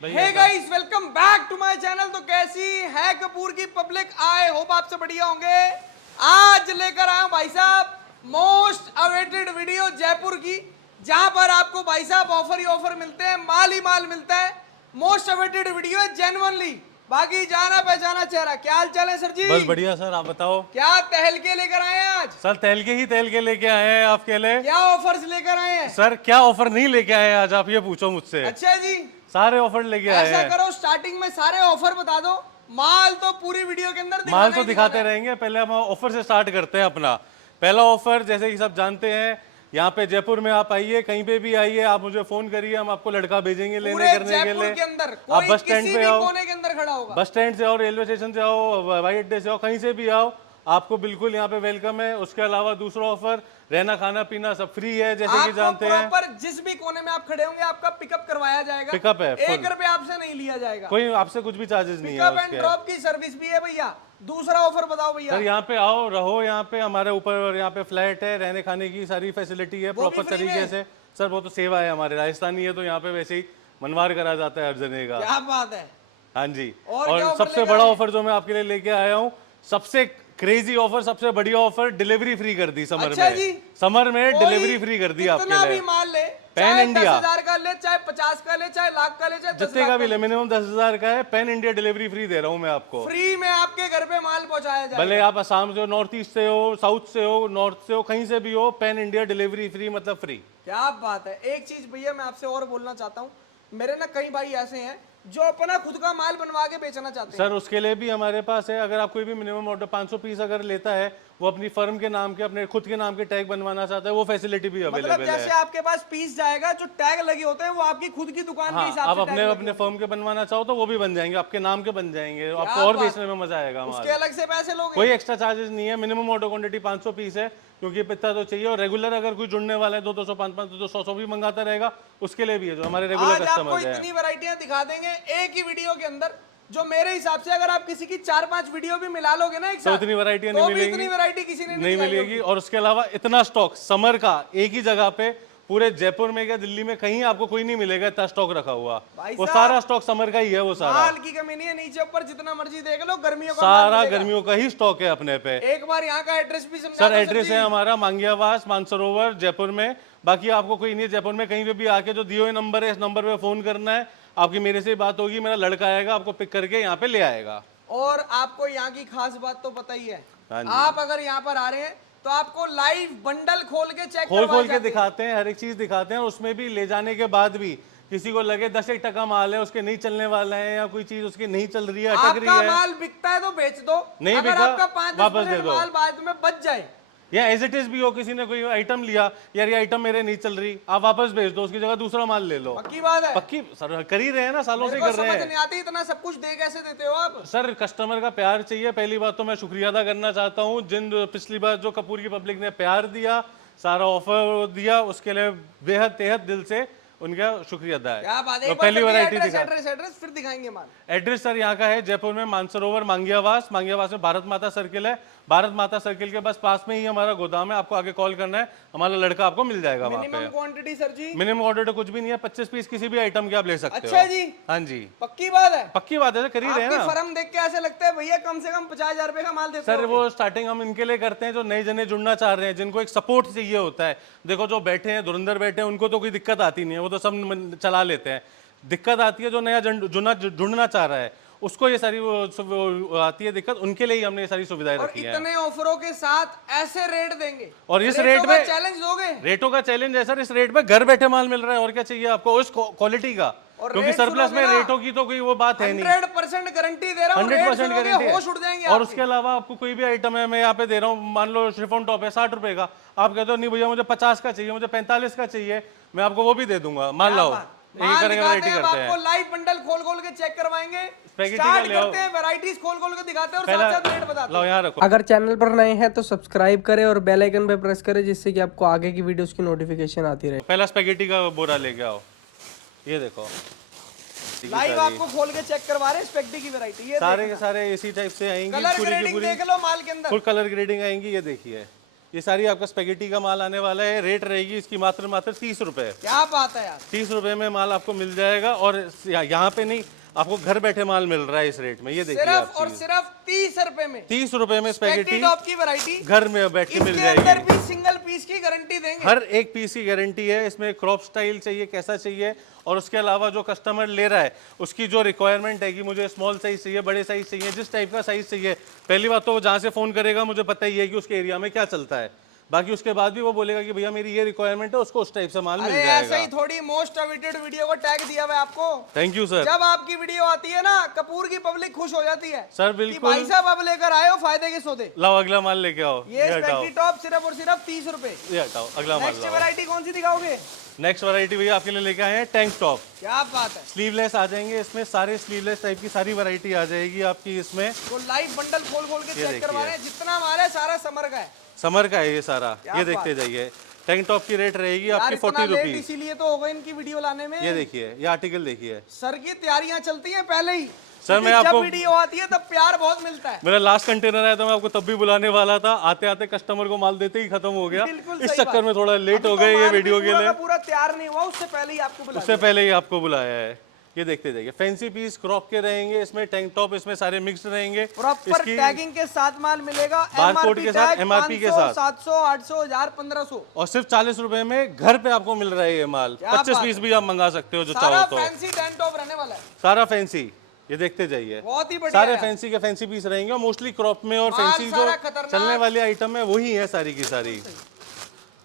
Hey guys, welcome back to my channel. तो कैसी है कपूर की पब्लिक? आई होप आपसे बढ़िया होंगे। आज लेकर आया हूं भाई साहब मोस्ट अवेटेड वीडियो जयपुर की, जहां पर आपको भाई साहब ऑफर ही ऑफर मिलते हैं, माल ही माल मिलता है। मोस्ट अवेटेड वीडियो है जेन्युइनली। बाकी जाना पहचाना चेहरा। क्या हाल चाल है सर जी? बस बढ़िया सर, आप बताओ। क्या तहलके लेकर आए हैं आज? सर तहल के लेके आए हैं आपके लिए। क्या ऑफर्स लेकर आए हैं? सर क्या ऑफर नहीं लेके आए हैं आज, आप ये पूछो मुझसे। अच्छा जी, सारे ऑफर लेके आए ऐसा हैं। करो स्टार्टिंग में सारे ऑफर बता दो, माल तो पूरी वीडियो के अंदर माल दिखाना तो ही दिखाते दिखाना है। रहेंगे, पहले हम ऑफर से स्टार्ट करते हैं अपना। पहला ऑफर जैसे कि सब जानते हैं, यहाँ पे जयपुर में आप आइए, कहीं पे भी आइए, आप मुझे फोन करिए, हम आपको लड़का भेजेंगे लेने पूरे करने के जयपुर लिए। के अंदर आप कोई बस स्टैंड किसी पे भी आओ, कोने के अंदर खड़ा होगा। बस स्टैंड से आओ, रेलवे स्टेशन से आओ, हवाई अड्डे से आओ, कहीं से भी आओ, आपको बिल्कुल यहाँ पे वेलकम है। उसके अलावा दूसरा ऑफर, रहना खाना पीना सब फ्री है, जैसे कि आपको जानते हैं। प्रॉपर जिस भी कोने में आप खड़े होंगे आपका पिकअप करवाया जाएगा। पिकअप है, 1 रुपए आपसे नहीं लिया जाएगा। कोई आपसे कुछ भी चार्जेस नहीं है पिकअप एंड उसके। ड्रॉप की सर्विस भी है भैया। दूसरा ऑफर बताओ भैया। सर यहाँ पे आओ, रहो यहाँ पे, हमारे ऊपर यहाँ पे फ्लैट है, रहने खाने की सारी फैसिलिटी है वो भी प्रॉपर फ्री तरीके में? से। सर वो तो सेवा है, हमारे राजस्थानी है तो यहाँ पे वैसे ही मनवार करा जाता है हर जने का। क्या बात है। हाँ जी। और क्या और ऑफर सबसे लेकर बड़ा आए? ऑफर जो मैं आपके लिए लेके आया हूँ, सबसे क्रेजी ऑफर, सबसे बढ़िया ऑफर, डिलीवरी फ्री कर दी समर अच्छा में। जी। समर में कोई डिलीवरी फ्री कर दी आपके कितना लिए। भी माल ले, पैन चाहे इंडिया। 10,000 का ले, चाहे 50 का ले, चाहे लाख का ले, चाहे 10 जितने लाख का भी ले, मिनिमम 10,000 का है, पैन इंडिया डिलीवरी फ्री दे रहा हूँ मैं आपको। फ्री में आपके घर पे माल पहुंचाया जाएगा। भले आप असम से हो, नॉर्थ ईस्ट से हो, साउथ से हो, नॉर्थ से हो, कहीं से भी हो, पैन इंडिया डिलीवरी फ्री मतलब फ्री। क्या बात है। एक चीज भैया मैं आपसे और बोलना चाहता हूँ, मेरे ना कई भाई ऐसे हैं जो अपना खुद का माल बनवा के बेचना चाहते हैं। सर उसके लिए भी हमारे पास है, अगर आप कोई भी मिनिमम ऑर्डर 500 पीस अगर लेता है, वो अपनी फर्म के नाम के, अपने खुद के नाम के टैग बनवाना चाहता है, वो फैसिलिटी भी मतलब अवेलेबल जैसे है। आपके पास पीस जाएगा, जो टैग लगे होते हैं वो आपकी खुद की दुकान के हाँ, हिसाब आप से अपने टैग अपने फर्म के बनवाना चाहो तो वो भी बन जाएंगे, आपके नाम के बन जाएंगे, आपको क्या और बात। बेचने में मजा आएगा। उसके हमारा अलग से पैसे लोगे? कोई एक्स्ट्रा चार्जेस नहीं है, मिनिमम ऑर्डर क्वांटिटी 500 पीस है, क्योंकि इतना तो चाहिए। और रेगुलर अगर कोई जुड़ने वाला है 200, 500, 100 भी मंगाता रहेगा, उसके लिए भी है, जो हमारे रेगुलर आज आपको कस्टमर्स हैं। इतनी वैरायटियां दिखा देंगे एक ही वीडियो के अंदर, जो मेरे हिसाब से अगर आप किसी की 4-5 वीडियो भी मिला लोगे ना एक तो साथ, इतनी वैरायटियां तो नहीं भी मिलेंगी, इतनी वैरायटी किसी ने नहीं दिखाई मिलेगी। होगी। और उसके अलावा इतना स्टॉक समर का एक ही जगह पे, पूरे जयपुर में क्या दिल्ली में कहीं आपको कोई नहीं मिलेगा इतना स्टॉक रखा हुआ। भाई वो साहब, सारा स्टॉक समर का ही है, वो सारा माल की कमी नहीं है, नीचे ऊपर जितना मर्जी देख लो, गर्मियों का माल सारा मिलेगा। गर्मियों का ही स्टॉक है अपने पे। एक बार यहाँ का एड्रेस भी समझा सर दो एड्रेस जी। है हमारा मांगियावास, मानसरोवर, जयपुर में। बाकी आपको कोई नहीं है जयपुर में, कहीं पे भी आके जो दिए हुए नंबर है, इस नंबर पे फोन करना है, आपकी मेरे से बात होगी, मेरा लड़का आएगा, आपको पिक करके यहाँ पे ले आएगा। और आपको यहाँ की खास बात तो पता ही है, हाँ जी। आप अगर यहाँ पर आ रहे हैं तो आपको लाइव बंडल खोल के चेक खोल के दिखाते हैं, हर एक चीज दिखाते हैं। उसमें भी ले जाने के बाद भी किसी को लगे 10-1 माल है, उसके नहीं चलने वाला है, या कोई चीज उसकी नहीं चल रही है, अटक रही आपका है, माल बिकता है तो बेच दो, नहीं अगर बिका, आपका 5-10% वापस दे दो। माल बाद में बच जाए, या एज इट इज भी हो, किसी ने कोई आइटम लिया, यार ये आइटम मेरे नहीं चल रही, आप वापस भेज दो, उसकी जगह दूसरा माल ले लो। पक्की बात है। पक्की सर, कर ही रहे हैं ना, सालों से मेरे को कर रहे समझ हैं। नहीं आती इतना सब कुछ दे कैसे देते हो आप। सर कस्टमर का प्यार चाहिए, पहली बात तो मैं शुक्रिया अदा करना चाहता हूँ, जिन पिछली बार जो कपूर की पब्लिक ने प्यार दिया, सारा ऑफर दिया, उसके लिए बेहद तेहद दिल से उनका शुक्रिया अदा है। क्या बात है। तो एक बार पहली वैरायटी एड्रेस दिखा। एड्रेस फिर दिखाएंगे माल। एड्रेस सर यहाँ का है जयपुर में मानसरोवर, मांगियावास में भारत माता सर्किल है। भारत माता सर्किल के बस पास में ही हमारा गोदाम है, आपको आगे कॉल करना है, हमारा लड़का आपको मिल जाएगा वहाँ मिनिमम पे। क्वांटिटी सर जी? मिनिमम ऑर्डर तो कुछ भी नहीं है, 25 पीस किसी भी आइटम के आप ले सकते हो। अच्छा जी, हाँ जी, पक्की बात है। पक्की बात है, कर ही रहे हैं आपकी ना फर्म देख के ऐसे लगता है भैया कम से कम 50,000 रुपए का माल देते सर। होगे। वो स्टार्टिंग हम इनके लिए करते हैं जो नए जने जुड़ना चाह रहे हैं, जिनको एक सपोर्ट चाहिए होता है। देखो जो बैठे हैं धुरंधर बैठे हैं, उनको तो कोई दिक्कत आती नहीं है, वो तो सब चला लेते हैं। दिक्कत आती है जो नया जुड़ना चाह रहा है, उसको ये सारी वो आती है दिक्कत, उनके लिए ही हमने ये सारी सुविधाएं और रखी हैं। इतने ऑफरों के साथ ऐसे रेट देंगे, और इस रेटों रेट का में चैलेंज दोगे? रेटों का चैलेंज है सर, इस रेट पे घर बैठे माल मिल रहा है, और क्या चाहिए आपको उस क्वालिटी का। और क्योंकि रेट सरप्लस में सुनोगे ना, रेटों की तो कोई वो बात है नहीं, 100% गारंटी दे रहा हूँ। 100% गारंटी होश उड़ जाएंगे है। और आपके। उसके अलावा आपको कोई भी आइटम है, मैं यहाँ पे दे रहा हूँ, मान लो शिफॉन टॉप है 60 रुपए का, आप कहते हो नहीं भैया मुझे 50 का चाहिए, मुझे 45 का चाहिए, मैं आपको वो भी दे दूंगा, मान लो। यही माल करेंगे, दिखाते वैरायटी हैं, अब करते हैं। आपको लाइव बंडल खोल खोल के चेक करवाएंगे, स्पैगेटी स्टार्ट का ले आओ। करते हैं, वैरायटीज खोल खोल के दिखाते हैं और पहला साथ साथ रेट बताते लो हैं। यहाँ रखो। अगर चैनल पर नए हैं तो सब्सक्राइब करें और बेल आइकन पे प्रेस करें, जिससे कि आपको आगे की वीडियोस की नोटिफिकेशन आती रहे। पहला स्पैगेटी का बोरा लेके आओ, ये देखो लाइव आपको खोल के चेक करवा रहे हैं स्पेक्टी की वैरायटी। ये सारे के सारे इसी टाइप से आएंगी, कलर पूरी की ग्रेडिंग पूरी देख लो माल के अंदर। फुल कलर ग्रेडिंग आएंगी, ये देखिए ये सारी आपका स्पेगेटी का माल आने वाला है। रेट रहेगी इसकी मात्र 30 रुपए। क्या बात है यार, 30 रुपए में माल आपको मिल जाएगा। और यहाँ पे नहीं, आपको घर बैठे माल मिल रहा है इस रेट में। ये देखिए आप सिर्फ और चीज। सिर्फ 30 रुपए में 30 रुपए में स्पेगेटी टॉप की वैरायटी घर में बैठ के मिल इसके अंदर जाएगी। भी सिंगल पीस की गारंटी देंगे। हर एक पीस की गारंटी है। इसमें क्रॉप स्टाइल चाहिए, कैसा चाहिए, और उसके अलावा जो कस्टमर ले रहा है उसकी जो रिक्वायरमेंट है कि मुझे स्मॉल साइज चाहिए, बड़े साइज चाहिए, जिस टाइप का साइज चाहिए, पहली बात तो वो जहाँ से फ़ोन करेगा मुझे पता ही है कि उसके एरिया में क्या चलता है। बाकी उसके बाद भी वो बोलेगा कि भैया मेरी ये रिक्वायरमेंट है, उसको उस टाइप से माल मिल अरे ऐसे ही जाएगा। थोड़ी मोस्ट अवेटेड वीडियो को टैग दिया हुआ है आपको। Thank you sir. जब आपकी वीडियो आती है ना, कपूर की पब्लिक खुश हो जाती है सर कि बिल्कुल। भाई साहब अब लेकर आए हो फायदे के सौदे। लाओ अगला माल लेके आओ। ये हटाओ, स्पेगेटी टॉप सिर्फ और सिर्फ 30 रुपए। ये हटाओ, अगला माल नेक्स्ट लाओ। वैरायटी कौन सी दिखाओगे? नेक्स्ट वैरायटी भैया आपके लिए लेके आए हैं टैंक टॉप। क्या बात है, स्लीवलेस आ जाएंगे इसमें, सारे स्लीवलेस टाइप की सारी वैरायटी आ जाएगी आपकी इसमें। तो लाइव बंडल खोल खोल के चेक देखिए। करवा रहे हैं। जितना माल है सारा समर का है। समर का है ये सारा। क्या ये बात देखते जाइए। टैंक टॉप की रेट रहेगी यार आपकी इतना 40 लेट रुपीज। इसीलिए तो हो गए इनकी वीडियो लाने में। ये देखिए, ये आर्टिकल देखिए। सर की तैयारियां चलती हैं पहले ही। सर, क्योंकि मैं आपको- जब वीडियो आती है तब प्यार बहुत मिलता है। मेरा लास्ट कंटेनर आया था, मैं आपको तब भी बुलाने वाला था। आते आते कस्टमर को माल देते ही खत्म हो गया। बिल्कुल इस सही चक्कर बात। में थोड़ा लेट अभी हो तो गए ये माल भी वीडियो के पूरा लिए। का पूरा तैयार नहीं हुआ, उससे पहले ही आपको बुला उससे पहले ही आपको बुलाया है। ये देखते जाइए, फैंसी पीस क्रॉप के रहेंगे इसमें, टैंक टॉप इसमें सारे मिक्स्ड रहेंगे। प्रॉपर इसकी टैगिंग के साथ माल मिलेगा। बारकोड के साथ, MRP के साथ। 700, 800, 1000, 1500। और सिर्फ 40 रुपए में घर पे आपको मिल रहा है ये माल। क्या 25 बात पीस है। भी आप मंगा सकते हो जो सारा चाहो तो। फैंसी टैंक टॉप रहने वाला है। सारा फैंसी। ये देखते जाइए, बहुत ही बढ़िया सारे यार। फैंसी के फैंसी पीस रहेंगे। और मोस्टली क्रॉप में और माल फैंसी जो सारा खतरनाक। चलने वाली आइटम है वही है सारी की सारी।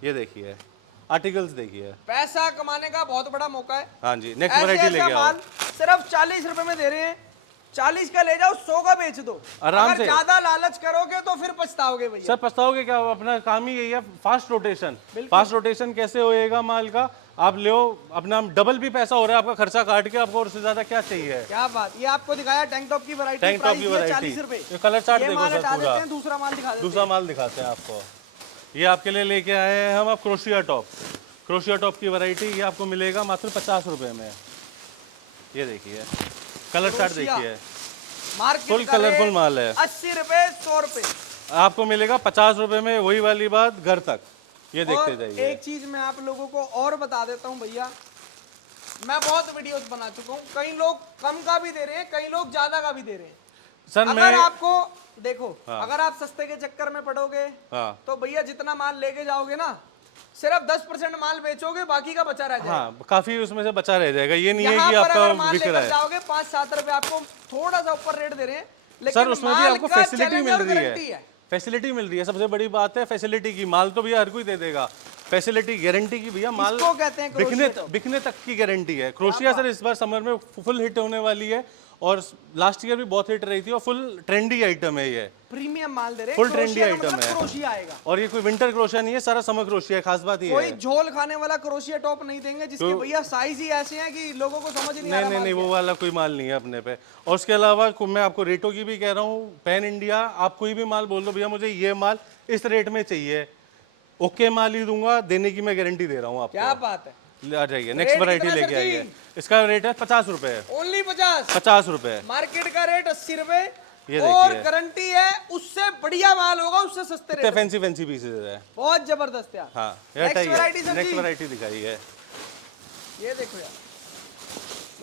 ये देखिए, आर्टिकल्स देखिए। पैसा कमाने का बहुत बड़ा मौका है। हाँ जी, नेक्स्ट ऐसे वैरायटी ऐसा लेके आओ। माल सिर्फ 40 रुपए में दे रहे हैं। 40 का ले जाओ, 100 का बेच दो। आराम अगर से। ज्यादा लालच करोगे तो फिर पछताओगे भैया। सर पछताओगे क्या, अपना काम ही यही है, फास्ट रोटेशन। फास्ट रोटेशन कैसे होएगा माल का, आप ले अपना डबल भी पैसा हो रहा है आपका खर्चा काट के, आपको और से ज्यादा क्या चाहिए। क्या बात, ये आपको दिखाया टैंक टॉप की वैरायटी। टैंक टॉप की वैरायटी। 40 रुपए। ये कलर चार्ट ये देखो माल सर हटा पूरा। देते हैं, दूसरा माल दिखा देते हैं। दूसरा माल दिखाते हैं आपको। ये आपके लिए लेके आए हैं हम अब क्रोशिया टॉप। क्रोशिया टॉप की वैरायटी ये आपको मिलेगा मात्र 50 रुपए में। ये देखिए, कलर चार्ट क्रोशिया। देखिए, मार्केट फुल का कलरफुल रेट माल है। 80 रुपए, 100 रुपए। आपको मिलेगा 50 रुपए में, वही वाली बात घर तक। ये देखते और जाइए। एक चीज मैं आप लोगों को और बता देता हूँ भैया, मैं बहुत वीडियोस बना चुका हूँ। कई लोग कम का भी दे रहे हैं, कई लोग ज्यादा का भी दे रहे हैं। सर अगर मैं आपको देखो, हाँ। अगर आप सस्ते के चक्कर में पड़ोगे हाँ तो भैया जितना माल लेके जाओगे ना, सिर्फ 10% माल बेचोगे, बाकी का बचा रह जाएगा। हाँ, काफी उसमें से बचा रह जाएगा। ये नहीं है यहाँ कि पर अगर आपका माल बिक रहा लेकर है। जाओगे 5-7 रुपए आपको थोड़ा सा ऊपर रेट दे रहे हैं, लेकिन सर उसमें भी माल आपको का फैसिलिटी challenge मिल और रही guarantee है। फैसिलिटी मिल रही है, सबसे बड़ी बात है फैसिलिटी की। माल तो भैया हर कोई दे देगा, फैसिलिटी गारंटी की भैया। माल इसको कहते हैं क्रोशिया बिकने तक की गारंटी है। क्रोशिया सर इस बार समर में फुल हिट होने वाली है, और लास्ट ईयर भी बहुत हिट रही थी, और फुल ट्रेंडी आइटम है ये। प्रीमियम माल दे रहे हैं। फुल ट्रेंडी क्रोशिया का आइटम मतलब है। क्रोशिया आएगा। और ये कोई विंटर क्रोशिया नहीं है, सारा समर क्रोशिया है। खास बात ये कोई है। झोल खाने वाला क्रोशिया टॉप नहीं देंगे जिसके तो- भैया साइज ही ऐसे हैं कि लोगों को समझ नहीं आ नहीं रहा नहीं माल नहीं, क्या वो वाला कोई माल नहीं है अपने पे। और उसके अलावा मैं आपको रेटों की भी कह रहा हूँ। पैन इंडिया आप कोई भी माल बोल दो भैया मुझे ये माल इस रेट में चाहिए, ओके माल ही दूंगा, देने की मैं गारंटी दे रहा हूँ है। आपको। क्या बात है। आ जाइए, नेक्स्ट रेट वैरायटी कितना लेके सर जी? आइए। इसका रेट है 50 रुपए। ओनली 50। 50 रुपए। मार्केट का रेट 80 रुपए। ये और देखिए। गारंटी है उससे बढ़िया माल होगा, उससे सस्ते कितने रेट। फैंसी फैंसी पीसेज है। बहुत जबरदस्त यार। हाँ, ये Next हटाइए। variety सर नेक्स्ट जी। वैरायटी दिखाइए। ये देखो यार,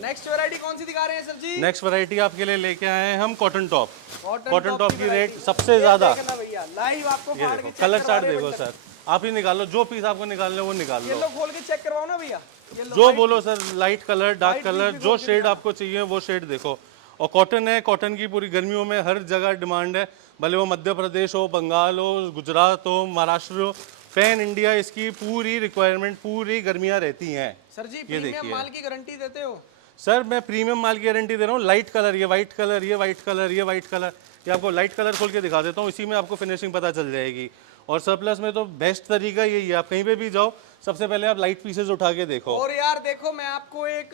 नेक्स्ट वैरायटी कौन सी दिखा रहे हैं सर जी? नेक्स्ट वैरायटी आपके लिए लेके आए हैं हम cotton top. Cotton cotton top की रेट variety। सबसे ये ज्यादा। देखना भैया, लाइव आपको ये फाड़ के देखो, check कलर करवा चार्ट रहे हैं देखो बंडल। सर, आप ही निकालो जो पीस आपको निकालना है वो निकाल ये लो। लो खोल के चेक करवाओ ना भैया। ये लो जो white- बोलो sir, light colour, dark White colour, भी जो खोल के शेड दिखाओ। आपको चाहिए वो शेड देखो। और कॉटन है, कॉटन की पूरी गर्मियों में हर जगह डिमांड है, भले वो मध्य प्रदेश हो, बंगाल हो, गुजरात हो, महाराष्ट्र हो। पैन इंडिया इसकी पूरी रिक्वायरमेंट पूरी गर्मियाँ रहती हैं। सर जी ये प्रीमियम देखिए। माल की गारंटी देते हो? सर मैं प्रीमियम माल की गारंटी दे रहा हूँ। लाइट कलर, ये वाइट कलर, ये वाइट कलर, ये वाइट कलर, ये आपको लाइट कलर खोल के दिखा देता हूँ, इसी में आपको फिनिशिंग पता चल जाएगी। और सरप्लस में तो बेस्ट तरीका यही है, आप कहीं पे भी जाओ सबसे पहले आप लाइट पीसेस उठा के देखो। और यार देखो, मैं आपको एक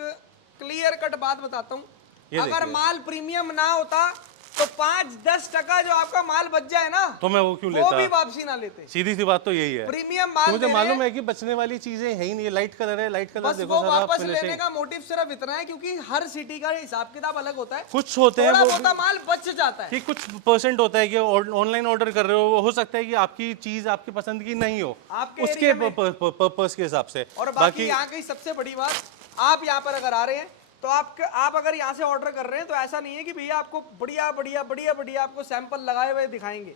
क्लियर कट बात बताता हूँ। ये अगर देखिए। माल प्रीमियम ना होता तो 5-10% जो आपका माल बच जाए ना, तो मैं वो क्यों वो भी लेता? वापसी ना लेते। सीधी सी बात तो यही है। प्रीमियम तो माल मुझे दे रहे मालूम हैं, है कि बचने वाली चीजें है ही नहीं। लाइट कलर है, लाइट कलर बस देखो वो सर, आप वापस लेने फिनिशिंग का मोटिव सिर्फ इतना है क्योंकि हर सिटी का हिसाब किताब अलग होता है। कुछ होते हैं थोड़ा वो बहुत माल बच जाता है। कि कुछ परसेंट होता है कि ऑनलाइन ऑर्डर कर रहे हो सकता है कि आपकी चीज आपकी पसंद की नहीं हो, आपके उसके एरिया में। पर्पस के हिसाब से। और बाकी यहाँ की सबसे बड़ी बात, आप यहाँ पर अगर आ रहे हैं तो आप अगर यहाँ से ऑर्डर कर रहे हैं तो ऐसा नहीं है कि भैया आपको बढ़िया बढ़िया बढ़िया बढ़िया आपको सैंपल लगाए हुए दिखाएंगे।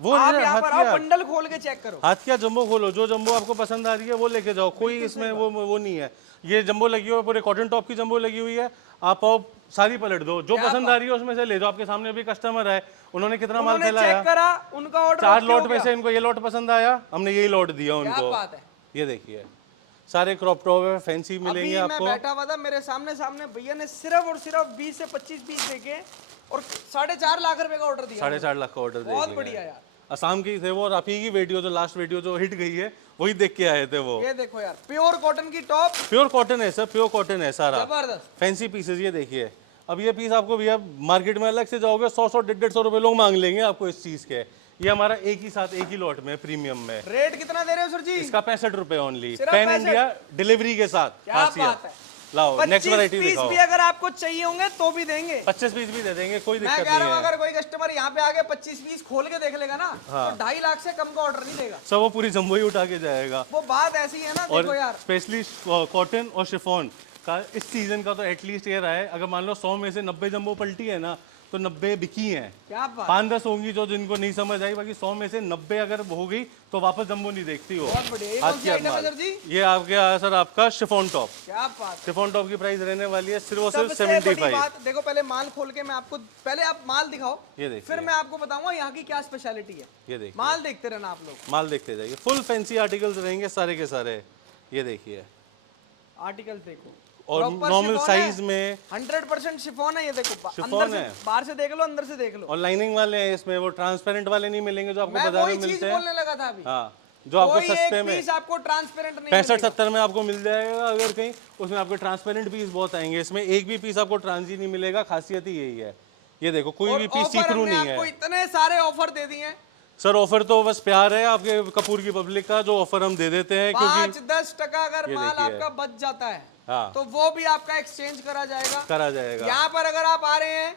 वो आप नहीं, यहाँ पर आओ, बंडल खोल के चेक करो। हाथ क्या जंबो खोलो, जो जंबो आपको पसंद आ रही है वो लेके जाओ, कोई इसमें वो नहीं है। ये जंबो लगी हुई है, पूरे कॉटन टॉप की जंबो लगी हुई है, आप आओ सारी पलट दो, जो पसंद आ रही है उसमें से ले जाओ। आपके सामने अभी कस्टमर है, उन्होंने कितना माल उन्होंने फैलाया, चेक करा, उनका ऑर्डर 4 लॉट में से इनको ये लॉट पसंद आया, हमने यही लॉट दिया क्या उनको। बात है। ये देखिए सारे क्रॉप टॉप है, फैंसी अभी मिलेंगे मैं आपको। बैठा हुआ था, मेरे सामने सामने भैया ने सिर्फ और सिर्फ 20 से 25 पीस देके और 4.5 लाख रुपए का ऑर्डर दिया। 4.5 लाख का ऑर्डर बहुत दे बढ़िया यार। असम की थे वो, और आप ही की वीडियो जो लास्ट वीडियो जो हिट गई है वही देख के आए थे वो। ये देखो यार, प्योर कॉटन की टॉप, प्योर कॉटन है सर, प्योर कॉटन है सारा, जबरदस्त फैंसी पीसेस। ये देखिए, अब ये पीस आपको भैया मार्केट में अलग से जाओगे 100-150 रुपए लोग मांग लेंगे आपको इस चीज के। ये हमारा एक ही साथ एक ही लॉट में प्रीमियम में। रेट कितना दे रहे हो सर जी? इसका 65 रुपए ओनली, सिर्फ पैन 65? इंडिया डिलीवरी के साथ। क्या बात है। लाओ नेक्स्ट 25 वैरायटी पीस दिखाओ। भी अगर आपको चाहिए होंगे तो भी देंगे। 25 पीस भी दे देंगे, कोई मैं दिक्कत कह रहा नहीं हूँ है। अगर कोई कस्टमर यहाँ पे आके 25 पीस खोल के देख लेगा ना, तो 2.5 लाख से कम का ऑर्डर नहीं देगा। सब वो पूरी जम्बो ही उठा के जाएगा। वो बात ऐसी है ना, और देखो यार, स्पेशली कॉटन और शिफॉन का इस सीजन का तो एटलीस्ट ये रहा है, अगर मान लो 100 में से 90 जम्बो पलटी है ना, तो 90 बिकी हैं। क्या बात। 5-10 होंगी जो जिनको नहीं समझ आई, बाकी 100 में से 90 अगर हो गई तो वापस जम्बो नहीं देखती हो। बहुत बढ़िया। ये हाथ कौन सी की आइटम है माल। सर जी? ये आपके आया सर आपका शिफॉन टॉप। क्या बात। शिफॉन टॉप की प्राइस रहने वाली है सिर्फ और सिर्फ सबसे बड़ी 75। बात देखो, पहले माल खोल के मैं आपको, पहले आप माल दिखाओ, ये देखिए, फिर मैं आपको बताऊंगा यहाँ की क्या स्पेशलिटी है। ये देखिए, माल देखते रहना आप लोग, माल देखते जाइए, फुल फैंसी आर्टिकल्स रहेंगे सारे के सारे। ये देखिए, आर्टिकल देखो, और Proper नॉर्मल शिफॉन साइज है। में 100% शिफॉन है। ये देखो, शिफॉन अंदर से है। बाहर से देख लो, अंदर से देख लो। और लाइनिंग वाले हैं इसमें, वो ट्रांसपेरेंट वाले नहीं मिलेंगे जो आपको मैं बाजार वही में चीज मिलते हैं। बोलने लगा था अभी। हाँ, जो आपको कोई सस्ते एक में पीस आपको ट्रांसपेरेंट नहीं 65-70 में आपको मिल जाएगा। अगर कहीं उसमें आपको ट्रांसपेरेंट पीस बहुत आएंगे, इसमें एक भी पीस आपको ट्रांसी नहीं मिलेगा। खासियत ही यही है। ये देखो, कोई भी पीस सी थ्रू नहीं आपको है इतने सारे ऑफर दे दिए हैं। सर। ऑफर तो बस प्यार है आपके कपूर की पब्लिक का, जो ऑफर हम दे देते हैं, क्योंकि 5-10% अगर ये माल देखिए। आपका बच जाता है, हाँ, तो वो भी आपका एक्सचेंज करा जाएगा। करा जाएगा। यहाँ पर अगर आप आ रहे हैं,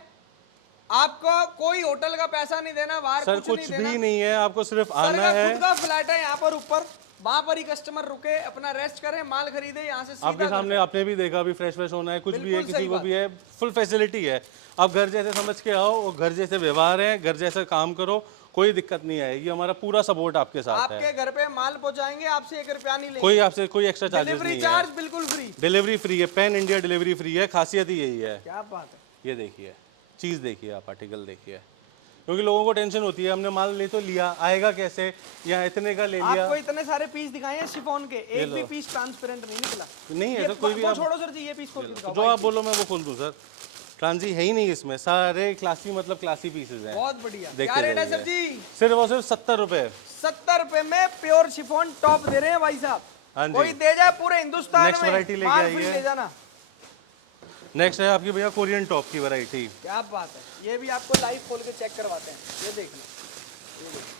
आपको कोई होटल का पैसा नहीं देना, बाहर सर कुछ कुछ नहीं देना। भी नहीं है, आपको सिर्फ सर आना का है। खुद का फ्लैट है यहाँ पर ऊपर, वहां पर ही कस्टमर रुके, अपना रेस्ट करे, माल खरीदे, यहाँ से सीधा आपके सामने आपने भी देखा, अभी फ्रेश फ्रेश होना है, कुछ भी है, बिल्कुल किसी सही को बात। भी है, फुल फैसिलिटी है। आप घर जैसे समझ के आओ, और घर जैसे व्यवहार है, घर जैसे काम करो, कोई दिक्कत नहीं आएगी। हमारा पूरा सपोर्ट आपके साथ है। आपके घर पे माल पहुंचाएंगे, आपसे 1 रुपया नहीं लेंगे। कोई आपसे कोई एक्स्ट्रा चार्जेस डिलीवरी नहीं चार्ज है। बिल्कुल फ्री। डिलीवरी फ्री है, पैन इंडिया डिलीवरी फ्री है। खासियत ही यही है। क्या बात है। ये देखिए, चीज़ देखिए आप, आर्टिकल देखिए, क्योंकि लोगों को टेंशन होती है, हमने माल ले तो लिया, आएगा कैसे, या इतने का ले लिया। आपको इतने सारे पीस दिखाए हैं शिफॉन के, एक भी पीस ट्रांसपेरेंट नहीं निकला। नहीं है तो कोई भी वो आप छोड़ो सर जी, ये पीस खोल के दिखाओ। जो आप बोलो मैं वो खोल दूं सर। ट्रांजी है ही नहीं इसमें, सारे क्लासी मतलब क्लासी पीसेज हैं। बहुत बढ़िया। देखते क्या रेट है जाइए। सर जी? सिर्फ और सिर्फ 70 रुपए। 70 रुपए में प्योर शिफॉन टॉप दे रहे हैं भाई साहब। हाँ जी। कोई दे जाए पूरे हिंदुस्तान Next में, variety लेके माल आइए। फ्री ले जाना। नेक्स्ट है आपकी भैया कोरियन टॉप की वैरायटी। क्या बात है। ये भी आपको लाइव खोल के चेक करवाते हैं। ये देख लो, ये देखो।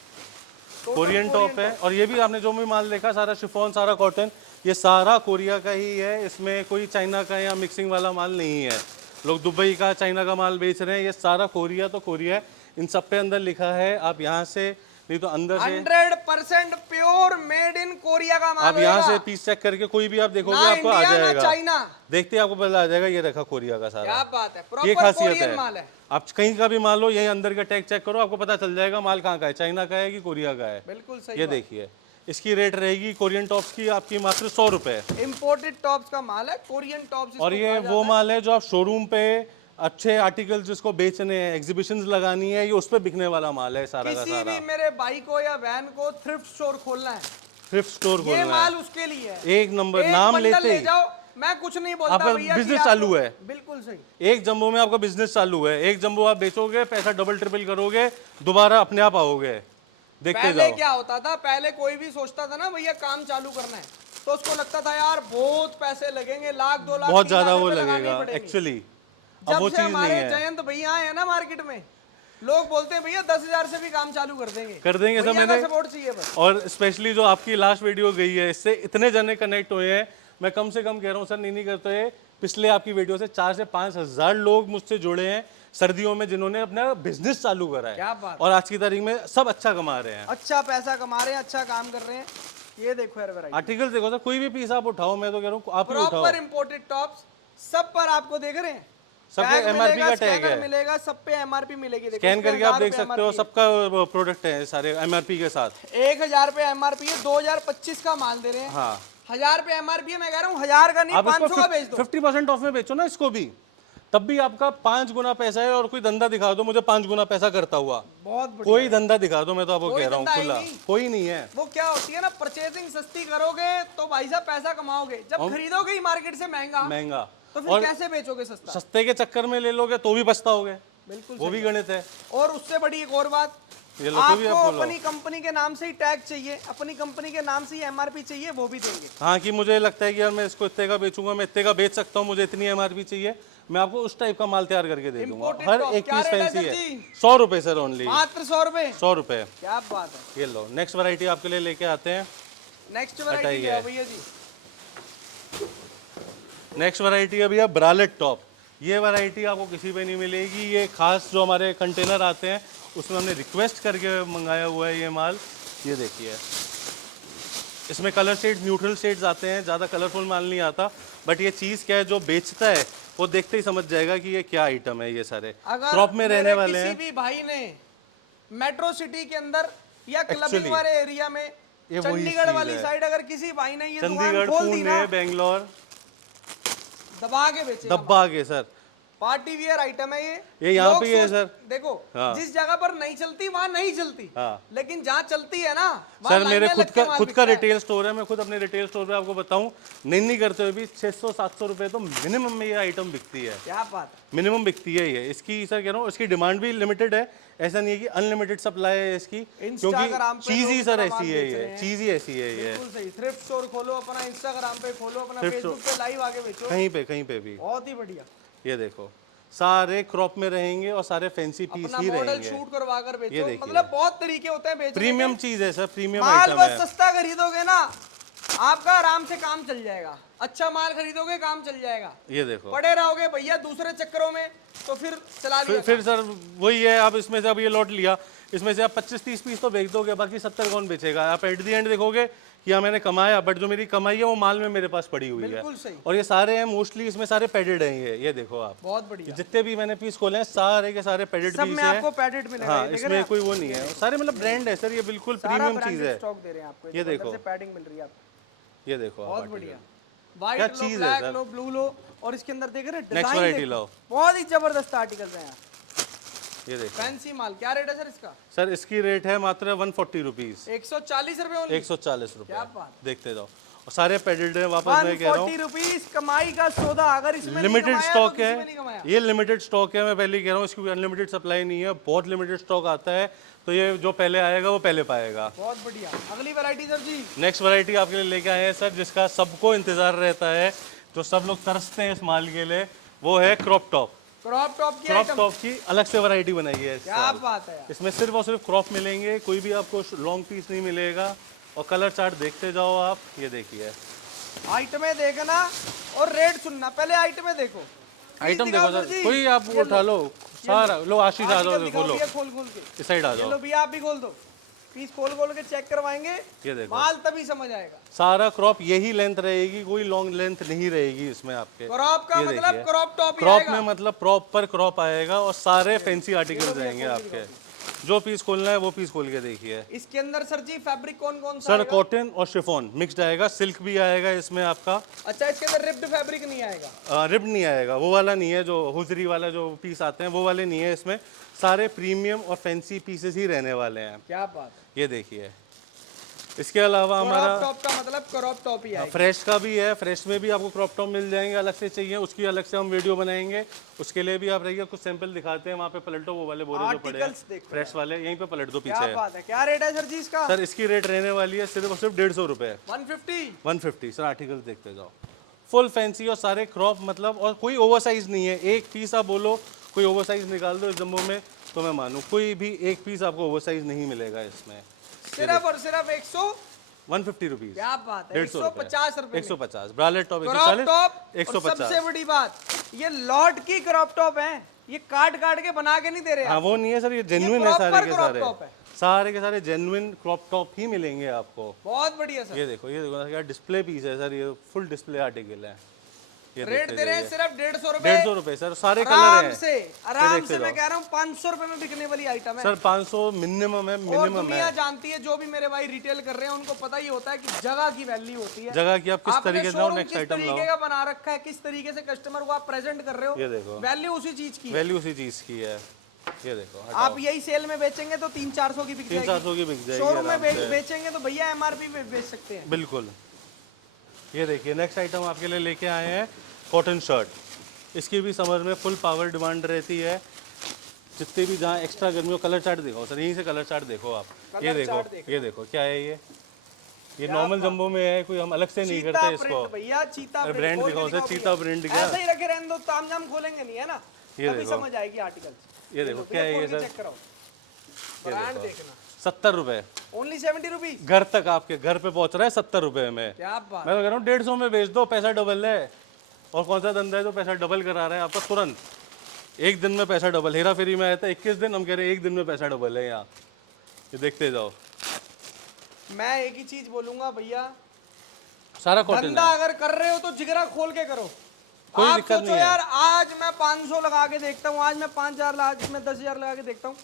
Total कोरियन टॉप है, और ये भी आपने जो भी माल देखा सारा शिफॉन, सारा कॉटन, ये सारा कोरिया का ही है। इसमें कोई चाइना का या मिक्सिंग वाला माल नहीं है। लोग दुबई का, चाइना का माल बेच रहे हैं, ये सारा कोरिया तो कोरिया है। इन सब पे अंदर लिखा है, आप यहाँ से नहीं तो अंदर से 100% प्योर मेड इन कोरिया का माल आप यहाँ से होगा। पीस चेक करके कोई भी आप देखोगे ना आपको आ इंडिया ना जाएगा। चाइना। देखते ही आपको पता आ जाएगा, ये रखा कोरिया का सारा। क्या बात है। ये प्रॉपर खासियत कोरियन है। माल है। आप कहीं का भी मान लो, यही अंदर का टैग चेक करो, आपको पता चल जाएगा माल कहाँ का है, चाइना का है कि कोरिया का है। बिल्कुल सही। ये देखिए, इसकी रेट रहेगी कोरियन टॉप्स की आपकी मात्र 100 रुपए। इंपोर्टेड टॉप्स का माल है, कोरियन टॉप्स। और ये वो माल है जो आप शोरूम पे अच्छे आर्टिकल जिसको बेचने हैं, एग्जीबिशंस लगानी है, ये उस पे बिकने वाला माल है सारा का किसी सारा। भी मेरे भाई को या बहन को थ्रिफ्ट स्टोर खोलना है, थ्रिफ्ट स्टोर ये खोलना है, माल उसके लिए है। एक नंबर। एक नाम बंडल लेते ले ही जाओ, मैं कुछ नहीं बोलता आपका भैया कि business आपको- चालू है। बिल्कुल सही। एक जंबो में आपका बिजनेस चालू है, एक जंबो आप बेचोगे, पैसा डबल ट्रिपल करोगे, दोबारा अपने आप आओगे। देखते पहले जाओ। क्या होता था, पहले कोई भी सोचता था ना भैया काम चालू करना है, तो उसको लगता था यार बहुत पैसे लगेंगे, 1-2 लाख बहुत 3 ज्यादा लाख वो रुपए लगाने लगेगा पड़ेंगे। एक्चुअली। अब जब वो से चीज नहीं हमारे है। जयंत भैया आए हैं ना मार्केट में, लोग बोलते हैं भैया 10,000 से भी काम चालू कर देंगे सर। मैंने सपोर्ट चाहिए बस। और स्पेशली जो आपकी लास्ट वीडियो गई है, इससे इतने जने कनेक्ट हुए हैं। मैं कम से कम कह रहा हूँ सर, नहीं करते हैं, पिछले आपकी वीडियो से 4 से 5 हज़ार लोग मुझसे जुड़े हैं सर्दियों में, जिन्होंने अपना बिजनेस चालू करा है। क्या बात। और आज की तारीख में सब अच्छा कमा रहे हैं, अच्छा पैसा कमा रहे हैं, अच्छा काम कर रहे हैं। ये देखो यार वैरायटी, आर्टिकल देखो सर, कोई भी पीस आप उठाओ, मैं तो कह रहा हूँ आप ही उठाओ। प्रॉपर इंपोर्टेड टॉप्स सब पर आपको देख रहे हैं, सब पे टैग MRP मिलेगा, का टैग स्कैनर है, मिलेगा, सब पे MRP मिलेगी। देखो स्कैन इस पे करके आप 1000 देख रुपए सकते हो, MRP सबका प्रोडक्ट है सारे MRP के साथ। है। 1,000 रुपए MRP है, 2025 का माल दे रहे हैं। हाँ, 1,000 रुपए MRP है, मैं कह रहा हूँ 1,000 का नहीं, आप 500 का बेच दो। 50% ऑफ में बेचो ना इसको भी, तब भी आपका 5 गुना पैसा है। और कोई धंधा दिखा दो मुझे 5 गुना पैसा करता हुआ, बहुत बढ़िया। कोई धंधा दिखा दो, मैं तो आपको कोई कह रहा हूँ धंधा ही खुला, नहीं। कोई नहीं है। वो क्या होती है ना, परचेजिंग सस्ती करोगे तो भाई साहब पैसा कमाओगे, जब खरीदोगे ही मार्केट से महंगा तो फिर कैसे बेचोगे सस्ता। सस्ते के चक्कर में ले लोगे तो भी पछताओगे, बिल्कुल वो भी गणित है। और उससे बड़ी एक और बात, ये लो, तो भी आपको आप बोलो। अपनी कंपनी के नाम से ही टैग चाहिए, अपनी कंपनी के नाम से ही MRP चाहिए, वो भी देंगे। हाँ, कि मुझे लगता है कि यार मैं इसको इतने का बेचूंगा, मैं इतने का बेच सकता हूँ, मुझे इतनी MRP चाहिए, मैं आपको उस टाइप का माल तैयार करके दे दूंगा। Imported हर top, एक क्या पीस रेट है फैंसी सर है, जी? 100 रुपए सर ओनली, मात्र 100 रुपए। 100 रुपए। क्या बात है। ये लो, नेक्स्ट वैरायटी आपके लिए लेके आते हैं। नेक्स्ट वैरायटी क्या है भैया जी? नेक्स्ट वैरायटी है भैया ब्रालेट टॉप। ये वैरायटी आपको किसी पे नहीं मिलेगी। ये खास जो हमारे कंटेनर आते हैं उसमें हमने रिक्वेस्ट करके मंगाया हुआ है ये माल। ये देखिए, इसमें कलर शेड्स, न्यूट्रल शेड्स आते हैं, ज़्यादा कलरफुल माल नहीं आता। बट ये चीज़ क्या है, जो बेचता है वो देखते ही समझ जाएगा कि ये क्या आइटम है। ये सारे अगर क्रॉप में रहने वाले किसी हैं। भी भाई ने मेट्रो सिटी के अंदर या क्लबिंग Actually, वाले एरिया में, ये वही चंडीगढ़ चीज़ वाली है। साइड अगर किसी भाई ने ये दुकान चंडीगढ़, खोल दी ना, पुणे, बेंगलोर, दबा के बेचेगा। दब्बा के सर। पार्टी वियर आइटम है ये। यहाँ लोग पे ही है सोच- सर। देखो, हाँ। जिस जगह पर नहीं चलती वहां नहीं चलती, हाँ। लेकिन जहाँ चलती है ना वहाँ सर मेरे लाइनें खुद लग के का माल खुद बिकता का है। रिटेल स्टोर है। मैं खुद अपने रिटेल स्टोर पे आपको बताऊं, नहीं करते हुए भी 600-700 रुपए तो मिनिमम में ये आइटम बिकती है। क्या बात है। मिनिमम बिकती है ये। इसकी सर कह रहा हूँ, इसकी डिमांड भी लिमिटेड है, ऐसा नहीं है कि अनलिमिटेड सप्लाई है इसकी, क्योंकि Instagram पे चीज ही लोग सर इतना ऐसी माल है, बेच रहे ये हैं। चीज ही ऐसी है ये। बिल्कुल सही। थ्रिफ्ट स्टोर खोलो अपना, इंस्टाग्राम पे खोलो अपना, Thrift फेसबुक पे लाइव आके बेचो, कहीं पे भी। बहुत ही बढ़िया। ये देखो, सारे क्रॉप में रहेंगे और सारे फैंसी पीस अपना ही मॉडल रहेंगे। शूट करवा कर ये बेचो, देखिए। मतलब बहुत तरीके होते हैं बेचने के। प्रीमियम चीज है सर, प्रीमियम माल आइटम बस है। सस्ता खरीदोगे ना, आपका आराम से काम चल जाएगा। अच्छा माल खरीदोगे, काम चल जाएगा। ये देखो, पड़े रहोगे भैया दूसरे चक्करों में तो फिर चला लिया। फिर सर वही है, आप इसमें से अब ये लॉट लिया, इसमें से आप 25-30 पीस तो बेच दोगे, बाकी 70 कौन बेचेगा। आप एट दी एंड देखोगे कि हाँ मैंने कमाया, बट जो मेरी कमाई है वो माल में मेरे पास पड़ी हुई है। बिल्कुल सही। और ये सारे हैं मोस्टली, इसमें सारे पैडेड हैं। ये देखो आप, बहुत बढ़िया। जितने भी मैंने पीस खोले हैं सारे के सारे पैडेड सब पीस में हैं। आपको पैडेड मिलेगा। हाँ, ये देख रहे इसमें हैं आप? कोई वो नहीं है, सारे मतलब ब्रांड है सर, ये बिल्कुल सारा प्रीमियम चीज ब्रांडेड है। स्टॉक दे रहे हैं आपको। ये अंदर देखो। से पैडिंग मिल रही है आपको। ये देखो, बहुत आप बढ़िया। क्या व्हाइट लो, चीज़ है ब्लैक सर। लो, ब्लू लो, और इसके अंदर देख रहे हैं नेक्स्ट डिजाइन वैरायटी देखो। लाओ। बहुत ही जबरदस्त आर्टिकल्स हैं यार। ये देखो फैंसी माल। क्या रेट है सर इसका? सर, इसकी रेट है मात्र 140 रुपीज, 140 रुपए ओनली। 140 क्या रुपए। बात। देखते जाओ, और सारे पैडेड है। वापस मैं कह रहा हूँ, 140 रुपीज कमाई का सौदा। अगर इसमें नहीं लिमिटेड कमाया स्टॉक तो किसी में है नहीं कमाया। ये, लिमिटेड स्टॉक है। मैं पहले कह रहा हूँ, इसकी अनलिमिटेड सप्लाई नहीं है, बहुत लिमिटेड स्टॉक आता है। तो ये जो पहले आएगा वो पहले पाएगा। बहुत बढ़िया। अगली वैरायटी सर जी। नेक्स्ट वैरायटी आपके लिए लेके आए हैं सर, जिसका सबको इंतजार रहता है, जो सब लोग तरसते हैं इस माल के लिए, वो है क्रॉप टॉप। क्रॉप टॉप की क्रॉप आइटम। टॉप की अलग से वैरायटी बनाई है इस क्या साल। बात है यार। इसमें सिर्फ और सिर्फ क्रॉप मिलेंगे, कोई भी आपको लॉन्ग पीस नहीं मिलेगा। और कलर चार्ट देखते जाओ आप। ये देखिए, आइटमें देखना और रेट सुनना। पहले आइटमें देखो। आइटम दिखाओ देखो सर सर, जी। कोई आप ये उठा लो, सारा लो। आशीष आ आर्टिकल जाओ, दिखाओ खोलो, भैया, खोल खोल के। इस साइड आ ये लो जाओ। भैया, आप भी खोल दो। पीस खोल खोल के चेक करवाएंगे, ये देखो, माल तभी समझ आएगा। सारा क्रॉप यही लेंथ रहेगी, कोई लॉन्ग लेंथ नहीं रहेगी इसमें आपके। क्रॉप का ये मतलब देखिए। क्रॉप टॉप ही क्रॉप आएगा। में मतलब प्रॉपर क्रॉप आएगा, और सारे फैंसी आर्टिकल्स रहेंगे आपके। जो पीस खोलना है वो पीस खोल के देखिए। इसके अंदर सर जी फैब्रिक कौन कौन सा सर आएगा? कॉटन और शिफॉन मिक्स्ड आएगा, सिल्क भी आएगा इसमें आपका। अच्छा, इसके अंदर रिप्ड फैब्रिक नहीं आएगा? रिब नहीं आएगा, वो वाला नहीं है, जो हुजरी वाला जो पीस आते हैं वो वाले नहीं है इसमें। सारे प्रीमियम और फैंसी पीसेस ही रहने वाले हैं। क्या बात है। ये देखिए, इसके अलावा क्रॉप हमारा टॉप का मतलब क्रॉप टॉप ही आएगा। फ्रेश का भी है। फ्रेश में भी आपको क्रॉप टॉप मिल जाएंगे, अलग से चाहिए उसकी अलग से हम वीडियो बनाएंगे। उसके लिए भी आप रहिए, कुछ सैंपल दिखाते हैं। वहाँ पे पलटो वो वाले बोरे जो पड़े हैं आर्टिकल्स देखो। फ्रेश वाले, यहीं पे पलट दो क्या पीछे। बात है। क्या रेट है सर जी इसका? सर इसकी रेट रहने वाली है सिर्फ और सिर्फ 150 रुपये। 150। 150 सर। आर्टिकल देखते जाओ, फुल फैंसी और सारे क्रॉप मतलब, और कोई ओवर साइज नहीं है। एक पीस आप बोलो कोई ओवर साइज निकाल दो इस जम्बो में, तो मैं मानूं। कोई भी एक पीस आपको ओवर साइज नहीं मिलेगा इसमें। सिर्फ और सिर्फ 150 रुपीज। क्या बात है, 150 रुपए 150 ब्रालेट टॉप क्रॉप 140 टॉप। और 150। सबसे बड़ी बात, ये लॉट की क्रॉप टॉप है, ये काट काट के बना के नहीं दे रहे हाँ आप। वो नहीं है सर, ये जेन्युइन है proper सारे के crop सारे। top है। सारे के सारे जेन्युइन क्रॉप टॉप ही मिलेंगे आपको। बहुत बढ़िया सर। ये देखो क्या डिस्प्ले पीस है सर, ये फुल डिस्प्ले आर्टिकल है। ये रेट देखते दे रहे हैं जाइए। सिर्फ 150 रुपए। 150 रुपए सर, सारे कलर आराम हैं। से आराम से मैं कह रहा हूँ 500 रुपए में बिकने वाली आइटम है सर 500 मिनिमम है, और मिनिमम दुनिया है। जानती है, जो भी मेरे भाई रिटेल कर रहे हैं उनको पता ही होता है कि जगह की वैल्यू होती है। जगह की आप किस आपने तरीके से showroom नेक्स्ट किस आइटम तरीके लाओ, का बना रखा है, किस तरीके से कस्टमर को आप प्रेजेंट कर रहे हो, ये देखो वैल्यू उसी चीज की है। वैल्यू उसी चीज की है। ये देखो आप यही सेल में बेचेंगे तो 300-400 की बिक 300-400 की बिक जाएगी। जाएगी शोरूम में आराम से। बेचेंगे तो भैया एमआरपी पे बेच सकते हैं। बिल्कुल। ये देखिए नेक्स्ट आइटम आपके लिए लेके आए हैं कॉटन शर्ट। इसकी भी समर में फुल पावर डिमांड रहती है। जितने भी जहाँ एक्स्ट्रा गर्मी हो, कलर चार्ट देखो सर, यहीं से कलर चार्ट देखो आप। ये देखो, ये देखो क्या है ये नॉर्मल जंबो में है, कोई हम अलग से नहीं करते इसको। भैया चीता अरे ब्रांड दिखाओ सर, चीता ब्रांड क्या। ऐसे ही रखे रहने दो, ताम जाम खोलेंगे नहीं है ना, ये तभी देखो। समझ आएगी आर्टिकल। ये देखो क्या है ये सर, चेक कराओ, ब्रांड देखना। 70 रुपए ओनली 70 रुपीज। घर तक आपके घर पे पहुंच रहा है 70 रुपए में। क्या बात। मैं तो कह रहा हूँ 150 में बेच दो, पैसा डबल है। और कौन सा धंधा है जो पैसा डबल करा रहा है आपका तुरंत, एक दिन में पैसा डबल। हेरा फेरी में आया था 21 दिन, हम कह रहे हैं एक दिन में पैसा डबल है यहाँ। ये देखते जाओ। मैं एक ही चीज बोलूंगा भैया, सारा कॉटन धंधा है, अगर कर रहे हो तो जिगरा खोल के करो। कोई आप दिक्कत सोचो नहीं है। यार, आज मैं 500 लगा के देखता हूँ, आज मैं 5000, आज मैं 10,000 लगा के देखता हूँ।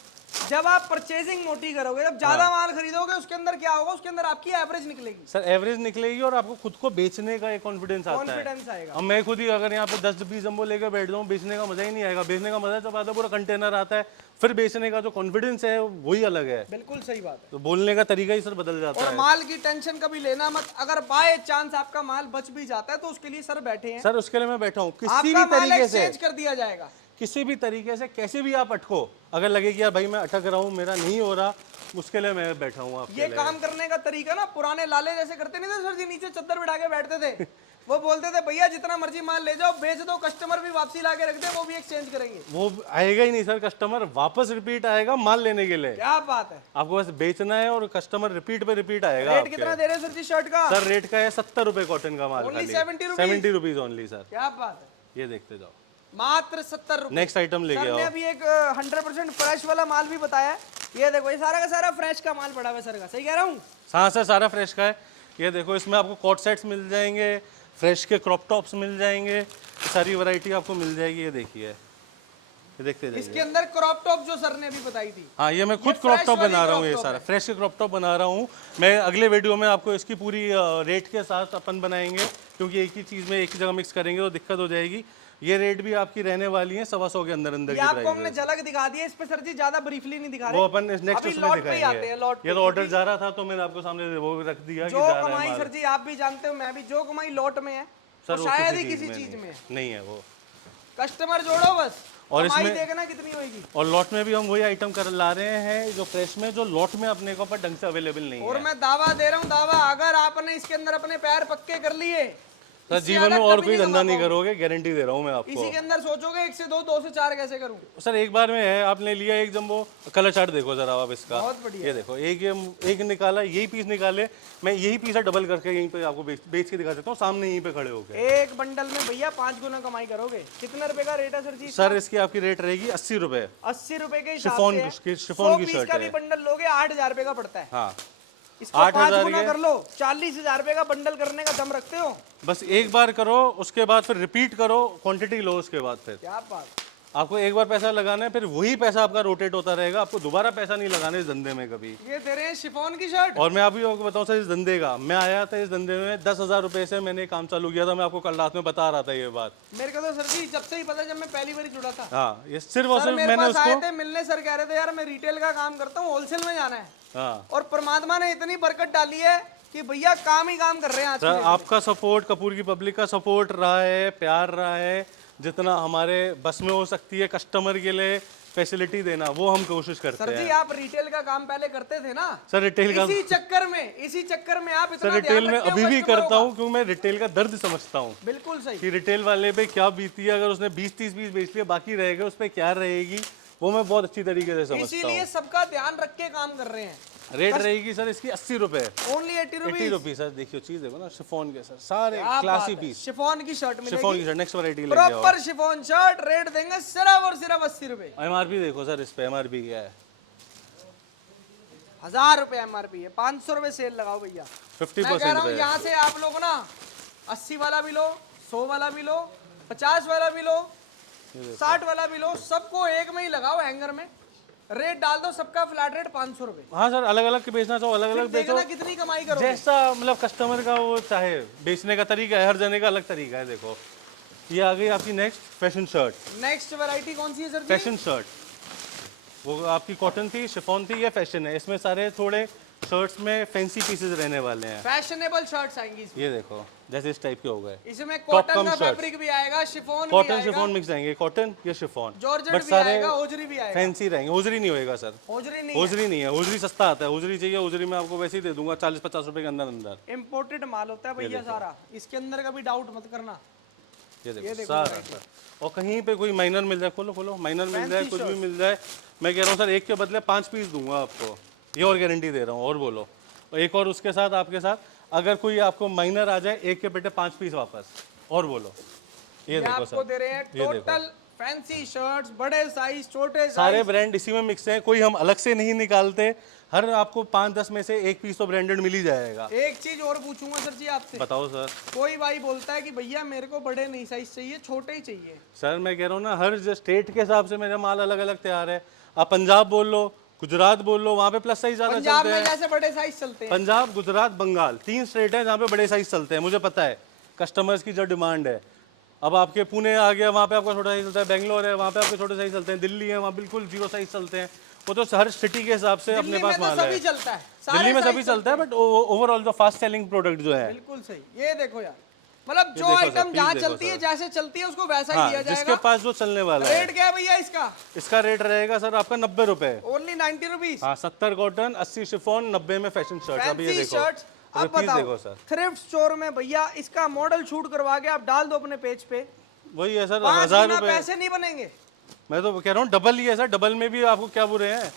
जब आप परचेजिंग मोटी करोगे, जब ज्यादा माल खरीदोगे, उसके अंदर क्या होगा, उसके अंदर आपकी एवरेज निकलेगी, सर एवरेज निकलेगी और आपको खुद को बेचने का एक कॉन्फिडेंस आता है। कॉन्फिडेंस आएगा। अब मैं खुद ही अगर यहाँ पे 10-20 जंबो लेकर बैठ जाऊँ, बेचने का मजा ही नहीं आएगा। बेचने का मजा जब आता है पूरा कंटेनर आता है, फिर बेचने का जो कॉन्फिडेंस है वही अलग है। बिल्कुल सही बात है। तो बोलने का तरीका ही सर बदल जाता और है। माल की टेंशन कभी लेना मत, अगर बाय चांस आपका माल बच भी जाता है तो उसके लिए सर बैठे हैं, सर उसके लिए मैं बैठा हूँ, किसी आपका भी माल तरीके से, एक्सचेंज कर दिया जाएगा। किसी भी तरीके से, कैसे भी आप अटको, अगर लगे कि यार भाई मैं अटक रहा हूँ, मेरा नहीं हो रहा, उसके लिए मैं बैठा हूँ आपके ये लिए। काम करने का तरीका ना पुराने लाले जैसे करते नहीं थे सर जी, नीचे चद्दर बिठा के बैठते थे। वो बोलते थे भैया जितना मर्जी माल ले जाओ, बेच दो, कस्टमर भी वापसी ला के रख दे, वो भी एक्सचेंज करेंगे। वो आएगा ही नहीं सर, कस्टमर वापस रिपीट आएगा माल लेने के लिए। क्या बात है। आपको बस बेचना है और कस्टमर रिपीट पे रिपीट आएगा। रेट कितना दे रहे हैं सर जी शर्ट का? सर रेट का है 70 रुपए कॉटन का माल, Only खाली 70 रुपीज? 70 rupees only sir. क्या बात है, ये देखते जाओ। मात्र 70 रुपए। नेक्स्ट आइटम लेके सर ने आओ। अभी एक 100% फ्रेश वाला माल भी बताया है। ये देखो, ये सारा का सारा फ्रेश का माल पड़ा हुआ है सर का, सही कह रहा हूँ? हाँ सर सारा फ्रेश का है। ये देखो इसमें आपको कॉट सेट्स मिल जाएंगे, फ्रेश के क्रॉप टॉप्स मिल जाएंगे, सारी वैरायटी आपको मिल जाएगी। ये देखिए, ये देखते जाइए। इसके अंदर क्रॉप टॉप जो सर ने अभी बताई थी, हाँ ये मैं खुद ये क्रॉप fresh टॉप वाली बना रहा हूँ, crop ये top सारा है। फ्रेश के क्रॉप टॉप बना रहा हूँ मैं। अगले वीडियो में आपको इसकी पूरी रेट के साथ अपन बनाएंगे, क्योंकि एक ही चीज़ में एक ही जगह मिक्स करेंगे तो दिक्कत हो जाएगी। ये रेट भी आपकी रहने वाली है 125 के अंदर अंदर ये की आपको प्राइस हमने है। झलक दिखा दी है, इस पे सर जी ज्यादा ब्रीफली नहीं दिखा रहे। वो अपन नेक्स्ट अभी उसमें लॉट पे ही आते हैं, दिखाएंगे। लॉट ये पे। तो ऑर्डर जा रहा था तो मैंने आपको सामने वो रख दिया कि जो जा रहा है कमाई माल। सर जी आप भी जानते हो, मैं भी, जो कमाई लॉट में है सर वो वो शायद ही चीज़ किसी चीज में है। नहीं है वो। कस्टमर जोड़ो बस, और कमाई इसमें- देखना कितनी होगी। और लॉट में भी हम वही आइटम कर ला रहे हैं जो फ्रेश में, जो लॉट में अपने को पर ढंग से अवेलेबल नहीं और है। मैं दावा दे रहा हूँ, दावा, अगर आपने इसके अंदर अपने पैर पक्के कर लिए, सर इससे जीवन में ज्यादा और कभी कोई नहीं धंधा कमा नहीं पाओगे। करोगे, गारंटी दे रहा हूँ मैं आपको। इसी के अंदर सोचोगे 1 से 2, 2 से 4 कैसे करूँ। सर एक बार में है, आपने लिया एक जंबो, कलर चार्ट देखो जरा आप इसका। बहुत बढ़िया। ये देखो एक निकाला, यही पीस निकाले, मैं यही पीस डबल करके यहीं पे आपको बेच के दिखा सकता हूँ सामने यहीं पे खड़े होके। एक बंडल में भैया 5 गुना कमाई करोगे। कितने रुपए का रेट है सर जी? सर इसकी आपकी रेट रहेगी 80 रुपए। 80 रुपए के हिसाब शिफॉन से की- शिफॉन की 100 पीस शर्ट का है। भी बंडल लोगे 8,000 रुपए का पड़ता है। हाँ इसको 8,000 5 गुना के- कर लो, 40,000 रुपए का बंडल करने का दम रखते हो। बस एक बार करो, उसके बाद फिर रिपीट करो, क्वांटिटी लो, उसके बाद फिर क्या बात। आपको एक बार पैसा लगाना है, फिर वही पैसा आपका रोटेट होता रहेगा। आपको दोबारा पैसा नहीं लगाना इस धंधे में कभी। ये दे रहे हैं शिफॉन की शर्ट। और मैं अभी आपको बताऊं सर, इस धंधे का मैं आया था, इस धंधे में 10,000 रुपए से मैंने काम चालू किया था। मैं आपको कल रात में बता रहा था ये बात। मेरे को तो सर जी जब से ही पता, जब मैं पहली बार जुड़ा था हाँ ये सिर्फ और सर, सिर्फ मेरे मैंने पास आए उसको, थे मिलने। सर कह रहे थे यार मैं रिटेल का काम करता हूँ, होलसेल में जाना है। हाँ और परमात्मा ने इतनी बरकत डाली है कि भैया काम ही काम कर रहे हैं आज सर के आपका सपोर्ट, कपूर की पब्लिक का सपोर्ट रहा है, प्यार रहा है, जितना हमारे बस में हो सकती है कस्टमर के लिए फैसिलिटी देना, वो हम कोशिश करते सर जी। हैं। आप रिटेल का काम पहले करते थे ना सर रिटेल का, इसी चक्कर में आप इतना सर रिटेल में ध्यान रखते हो अभी भी कस्टमरों करता का। हूँ, क्योंकि मैं रिटेल का दर्द समझता हूँ बिल्कुल सही। कि रिटेल वाले पे क्या बीती है। अगर उसने 20-30 पीस बेच लिए, बाकी रह गए, उस पर क्या रहेगी, वो मैं बहुत अच्छी तरीके से समझता इसीलिए हूँ। सबका ध्यान रख के काम कर रहे हैं। रेट रहेगी सर इसकी 80 रुपए, ओनली 80 80 रुपीज। Rupees sir. देखियो चीज देखो ना, शिफॉन के सर सारे क्या क्लासी बात है। पीस, शिफॉन की शर्ट शिफॉन मिलेगी, की सर। नेक्स्ट वैरायटी लेके आओ। प्रॉपर शिफॉन शर्ट, रेट देंगे सिर्फ और सिर्फ 80 रुपए। एमआरपी देखो सर, इस पे एमआरपी क्या है, 1000 रुपए एमआरपी है, 500 रुपए सेल लगाओ भैया। मैं कह 50% रहा हूँ पे। यहाँ से आप लोग ना 80 वाला भी लो, 100 वाला भी लो, 50 वाला भी लो, 60 वाला भी लो, सबको एक में ही लगाओ हैंगर में, रेट डाल दो सबका फ्लैट रेट 500 रुपए। हाँ सर, अलग अलग बेचना चाहो अलग अलग बेचो, देखना कितनी कमाई करोगे। जैसा मतलब कस्टमर का वो चाहे। बेचने का तरीका है, हर जने का अलग तरीका है। देखो ये आ गई आपकी next fashion shirt. Next variety कौन सी है सर जी? फैशन शर्ट, वो आपकी कॉटन थी, शिफॉन थी, या फैशन है। इसमें सारे थोड़े शर्ट्स में फैंसी पीसेस रहने वाले हैं। फैशनेबल शर्ट्स आएंगी इसमें। ये देखो जैसे इस टाइप के हो गए, इसमें Top कॉटन कम का shirts। फैब्रिक भी आएगा, शिफॉन भी कॉटन आएगा, शिफॉन मिक्स आएंगे, कॉटन या शिफॉन, जॉर्जेट बट भी सारे आएगा, होजरी भी आएगा। फैंसी रहेंगे। होजरी नहीं होएगा सर, होजरी नहीं होजरी नहीं है, होजरी सस्ता आता है। होजरी चाहिए, होजरी मैं आपको वैसे ही दे दूंगा 40-50 रुपए के अंदर अंदर। इम्पोर्टेड माल होता है भैया सारा, इसके अंदर का भी डाउट मत करना। ये देखो सारा सर। और कहीं पे कोई माइनर मिल जाए, खोलो खोलो, माइनर मिल जाए, कुछ भी मिल जाए, मैं कह रहा हूँ सर एक के बदले 5 पीस दूंगा आपको, ये और गारंटी दे रहा हूँ। और बोलो, और एक और उसके साथ आपके साथ अगर कोई आपको माइनर आ जाए, एक के बेटे 5 पीस वापस। और बोलो, ये देखो आपको सर, दे रहे हैं ये देखो। टोटल फैंसी शर्ट्स, बड़े साइज, छोटे साइज, सारे ब्रांड इसी में मिक्स हैं, कोई हम अलग से नहीं निकालते। हर आपको 5-10 में से एक पीस तो ब्रांडेड मिल ही जाएगा। एक चीज और पूछूंगा सर जी आपसे, बताओ सर। कोई भाई बोलता है कि भैया मेरे को बड़े नहीं साइज चाहिए, छोटे ही चाहिए। सर मैं कह रहा हूँ ना, हर स्टेट के हिसाब से मेरा माल अलग अलग तैयार है। आप पंजाब बोल लो, गुजरात बोल लो, वहाँ पे प्लस साइज ज्यादा पंजाब चलते में हैं। जैसे बड़े साइज चलते हैं, पंजाब, गुजरात, बंगाल, 3 स्टेट हैं जहाँ पे बड़े साइज चलते हैं। मुझे पता है कस्टमर्स की जो डिमांड है। अब आपके पुणे आ गया, वहाँ पे आपका छोटा साइज चलता है। बेंगलोर है, वहाँ पे आपके छोटे साइज चलते हैं। दिल्ली है, वहाँ बिल्कुल 0 साइज चलते हैं। वो तो हर सिटी के हिसाब से अपने दिल्ली में पास तो माल है। सभी चलता है, सारे दिल्ली में size सभी चलता है, बट ओवरऑल जो फास्ट सेलिंग प्रोडक्ट जो है, बिल्कुल सही। ये देखो यार, मतलब जो देखो सर, आइटम please जहाँ देखो चलती है, सर। जैसे चलती है उसको वैसा ही हाँ, दिया जिसके जाएगा। पास जो चलने वाला है। रेट क्या है भैया इसका? इसका रेट रहेगा सर आपका 90 रुपए। Only 90 rupees. हाँ, 70 कॉटन, 80 शिफॉन, 90 में फैशन शर्ट। अभी ये फैंसी देखो, शर्ट्स। अब रुपीस बताओ, देखो सर। थ्रिफ्ट स्टोर में भैया इसका मॉडल शूट करवा के आप डाल दो अपने पेज पे, वही है सर, 5 1000 गुना रुपए। पैसे नहीं बनेंगे। मैं तो कह रहा हूँ डबल ही है सर। डबल में भी आपको क्या बुरे हैं,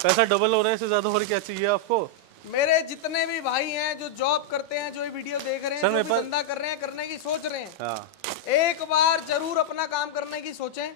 पैसा डबल हो रहा है, इससे ज्यादा और क्या चाहिए आपको। मेरे जितने भी भाई हैं जो जॉब करते हैं, जो ये वीडियो देख रहे हैं, सर, जो मेरे भी पास- धंधा कर रहे हैं, करने की सोच रहे हैं, हाँ, एक बार जरूर अपना काम करने की सोचें,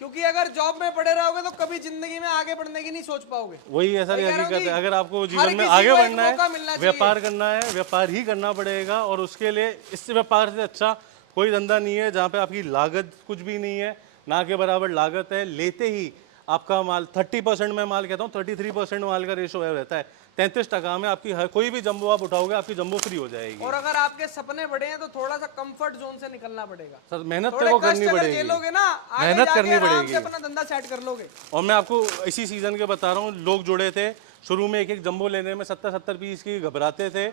क्योंकि अगर जॉब में पड़े रहोगे तो कभी जिंदगी में आगे बढ़ने की नहीं सोच पाओगे। वही है सर, वही ये कह रहा हूँ हकीकत है। जी, अगर आपको हर जीवन में किसी आगे को एक बढ़ना मौका है, मिलना चाहिए। व्यापार करना है, व्यापार ही करना पड़ेगा। और उसके लिए इस व्यापार से अच्छा कोई धंधा नहीं है जहाँ पे आपकी लागत कुछ भी नहीं है, ना के बराबर लागत है। लेते ही आपका माल 30% में, माल कहता हूँ 33% माल का रेशो रहता है। 33% में आपकी हर कोई भी जंबो आप उठाओगे, आपकी जंबो फ्री हो जाएगी। और अगर आपके सपने बड़े हैं तो थोड़ा सा कंफर्ट जोन से निकलना पड़ेगा। सर मेहनत थोड़े तो कष्ट करनी अगर पड़ेगी, झेलोगे ना, आगे मेहनत जाके करनी आराम पड़ेगी। से अपना धंधा सेट कर लोगे। और मैं आपको इसी सीजन के बता रहा हूँ, लोग जुड़े थे शुरू में, एक एक जंबो लेने में 70-70 पीस की घबराते थे।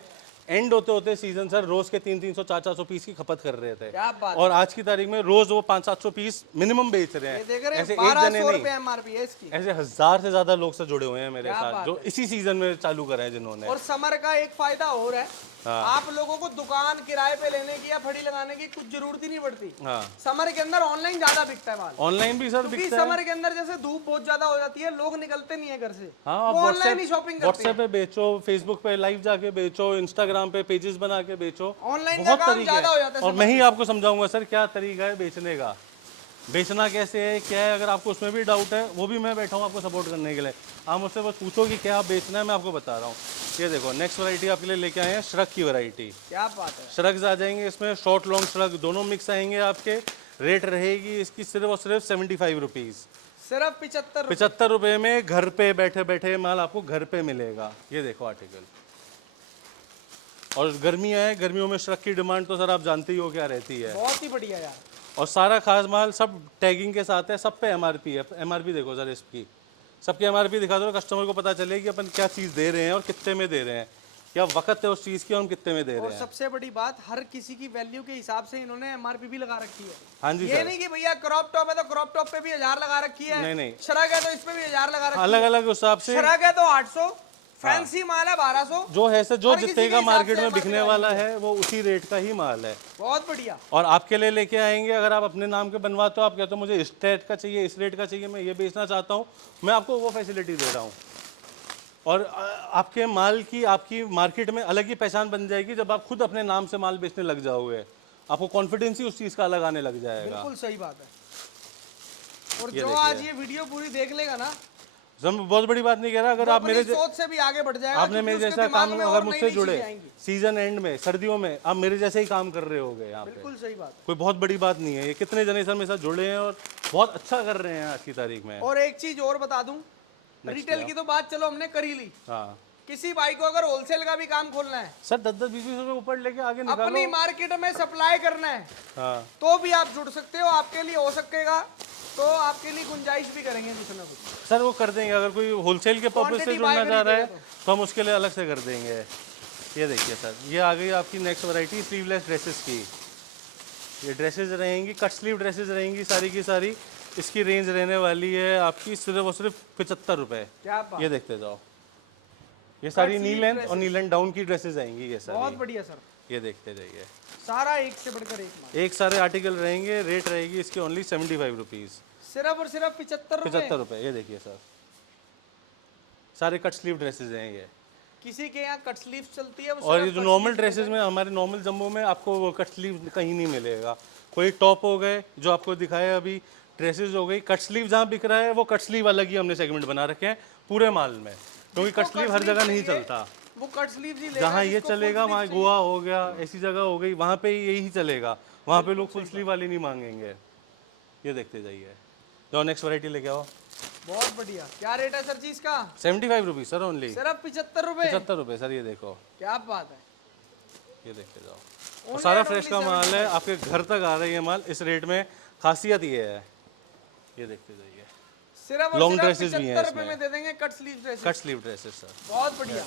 एंड होते होते सीजन सर रोज के 300-300, 400-400 पीस की खपत कर रहे थे। क्या बात और आज की तारीख में रोज वो 500-700 पीस मिनिमम बेच रहे ये हैं। देख रहे हैं, ऐसे एक 1200 जने नहीं, रुपए एमआरपी है इसकी। ऐसे 1000 से ज्यादा लोग से जुड़े हुए हैं मेरे क्या साथ, बात जो इसी सीजन में चालू करा है जिन्होंने। और समर का एक फायदा और है, आप लोगों को दुकान किराए पे लेने की या फड़ी लगाने की कुछ जरूरत ही नहीं पड़ती। हाँ, समर के अंदर ऑनलाइन ज्यादा बिकता है माल, ऑनलाइन भी सर क्योंकि बिकता है। समर के अंदर जैसे धूप बहुत ज्यादा हो जाती है, लोग निकलते नहीं है घर से, हाँ, आप वो ऑनलाइन ही शॉपिंग करते व्हाट्सएप पे बेचो, फेसबुक पे लाइव जाके बेचो, इंस्टाग्राम पे पेजेस बना के बेचो। हैं। ऑनलाइन का बहुत काम तरीके ज्यादा हो हैं। जाता है और समर मैं ही में। आपको समझाऊंगा सर क्या तरीका है बेचने का, बेचना कैसे है, क्या है। अगर आपको उसमें भी डाउट है, वो भी मैं बैठा हूँ आपको सपोर्ट करने के लिए। आप मुझसे बस पूछो कि क्या आप बेचना है, मैं आपको बता रहा हूँ। ये देखो नेक्स्ट वैरायटी आपके लिए लेके आए हैं, श्रग की वैरायटी। क्या बात है। श्रग्स आ जाएंगे इसमें, शॉर्ट लॉन्ग श्रग दोनों मिक्स आएंगे आपके। रेट रहेगी इसकी सिर्फ और सिर्फ 75 रुपीज़। सिर्फ 75 75 रुपये में घर पे बैठे बैठे माल आपको घर पे मिलेगा। ये देखो आर्टिकल। और गर्मियाँ हैं, गर्मियों में श्रग की डिमांड तो सर आप जानते ही हो क्या रहती है। बहुत ही बढ़िया यार। और सारा खास माल सब टैगिंग के साथ है, सब पे एमआरपी है। एमआरपी देखो सर इसकी, सबकी एमआरपी दिखा दो, कस्टमर को पता चले कि अपन क्या चीज़ दे रहे हैं और कितने में दे रहे हैं, क्या वक्त है उस चीज़ की और हम कितने में दे और रहे हैं। सबसे बड़ी बात, हर किसी की वैल्यू के हिसाब से इन्होंने एमआरपी भी लगा रखी है। हाँ जी ये सर, नहीं कि भैया क्रॉप टॉप है तो क्रॉप टॉप पे भी 1000 लगा रखी है, नहीं नहीं, श्रग है तो इस पे भी 1000 लगा रखी है, अलग अलग हिसाब से। श्रग है तो 800, फैंसी माल है 1200। जो है सर, जो हर किसी जितने के का हिसाब मार्केट से में MRP बिकने लगाई वाला है। है वो उसी रेट का ही माल है। बहुत बढ़िया। और आपके लिए लेके आएंगे, अगर आप अपने नाम के बनवाते हो, आप कहते हो मुझे इस रेट का चाहिए, इस रेट का चाहिए, मैं ये बेचना चाहता हूँ, मैं आपको वो फैसिलिटी दे रहा हूँ। और आपके माल की, आपकी मार्केट में अलग ही पहचान बन जाएगी जब आप खुद अपने नाम से माल बेचने लग जाओगे। आपको कॉन्फिडेंस ही उस चीज़ का अलग आने लग जाएगा। बिल्कुल सही बात है। और ये जो देखिए। आज ये वीडियो पूरी देख लेगा ना, सर मैं बहुत बड़ी बात नहीं कह रहा, अगर वो आप अपनी मेरे सोच से भी आगे बढ़ जाएगा, आपने क्योंकि मेरे उसके जैसा दिमाग काम में अगर और मुझसे नई-नई जुड़े चीजें आएंगी। सीजन एंड में, सर्दियों में, आप मेरे जैसे ही काम कर रहे होगे यहाँ पे। बिल्कुल सही बात कोई बहुत बड़ी बात नहीं है। ये कितने जने सर मेरे साथ जुड़े हैं और बहुत अच्छा कर रहे हैं आज की तारीख में। है। और एक चीज और बता दूं, रिटेल की तो बात चलो हमने कर ही ली। हाँ किसी भाई को अगर होलसेल का भी काम खोलना है, सर, 10-10, 20-20 रुपए ऊपर लेके आगे निकालो। अपनी मार्केट में सप्लाई करना है, हाँ तो भी आप जुड़ सकते हो। आपके लिए हो सकेगा, तो आपके लिए गुंजाइश भी करेंगे कुछ ना कुछ। सर, वो कर देंगे। अगर कोई होलसेल के पर्पज से Quantity जुड़ना buy चाह रहा है करिएगा तो हम उसके लिए अलग से कर देंगे। ये देखिए सर, ये आ गई आपकी नेक्स्ट वैरायटी स्लीवलेस ड्रेसेस की। ये ड्रेसेस रहेंगी, कट स्लीव ड्रेसेस रहेंगी सारी की सारी। इसकी रेंज रहने वाली है आपकी सिर्फ और सिर्फ 75 रुपये। क्या बात। ये देखते जाओ, ये सारी नी sleeve लेंथ और dresses। नी लेंथ डाउन की ड्रेसेस आएंगी ये बहुत सारी। बढ़िया सर, ये देखते जाइए, सारा एक से बढ़कर एक माल। एक सारे आर्टिकल रहेंगे। रेट रहेगी इसकी ओनली 75 रुपीज़, सिर्फ और सिर्फ 75 रुपए। 75 रुपये। ये देखिए सर, सारे कट स्लीव ड्रेसेस हैं ये। किसी के यहाँ कट स्लीव चलती है, वो और सिर्फ ये जो cut नॉर्मल sleeve ड्रेसेस में, हमारे नॉर्मल जम्बो में आपको वो कट स्लीव कहीं नहीं मिलेगा। कोई टॉप हो गए जो आपको दिखाए अभी, ड्रेसेस हो गई, कट स्लीव जहाँ बिक रहा है वो कट स्लीव अलग ही हमने सेगमेंट बना रखे हैं पूरे माल में, क्योंकि जिसको कट स्लीव cut हर sleeve जगह नहीं चाहिए, चलता। वो कट स्लीव ही लेगा। जहाँ ये जिसको full चलेगा sleeve वहाँ चाहिए। गोवा हो गया, ऐसी जगह हो गई, वहाँ पे यही चलेगा। वहाँ पे लोग फुल स्लीव वाली नहीं मांगेंगे। ये देखते जाइए। जो नेक्स्ट वैरायटी लेके आओ। बहुत बढ़िया। क्या रेट है सर जी इसका? 75 रुपीज़ सर ओनली। सिर्फ 75 रुपए। 75 रुपये सर। ये देखो, क्या बात है। ये देखते जाओ। और Only सारा and फ्रेश only का माल 75। है, आपके घर तक आ रही है माल इस रेट में। खासियत ये है। ये देखते जाइए, सिर्फ और Long सिर्फ dresses भी हैं 75 रुपए इसमें। में दे देंगे cut sleeve dress. Cut sleeve dresses sir. बहुत बढ़िया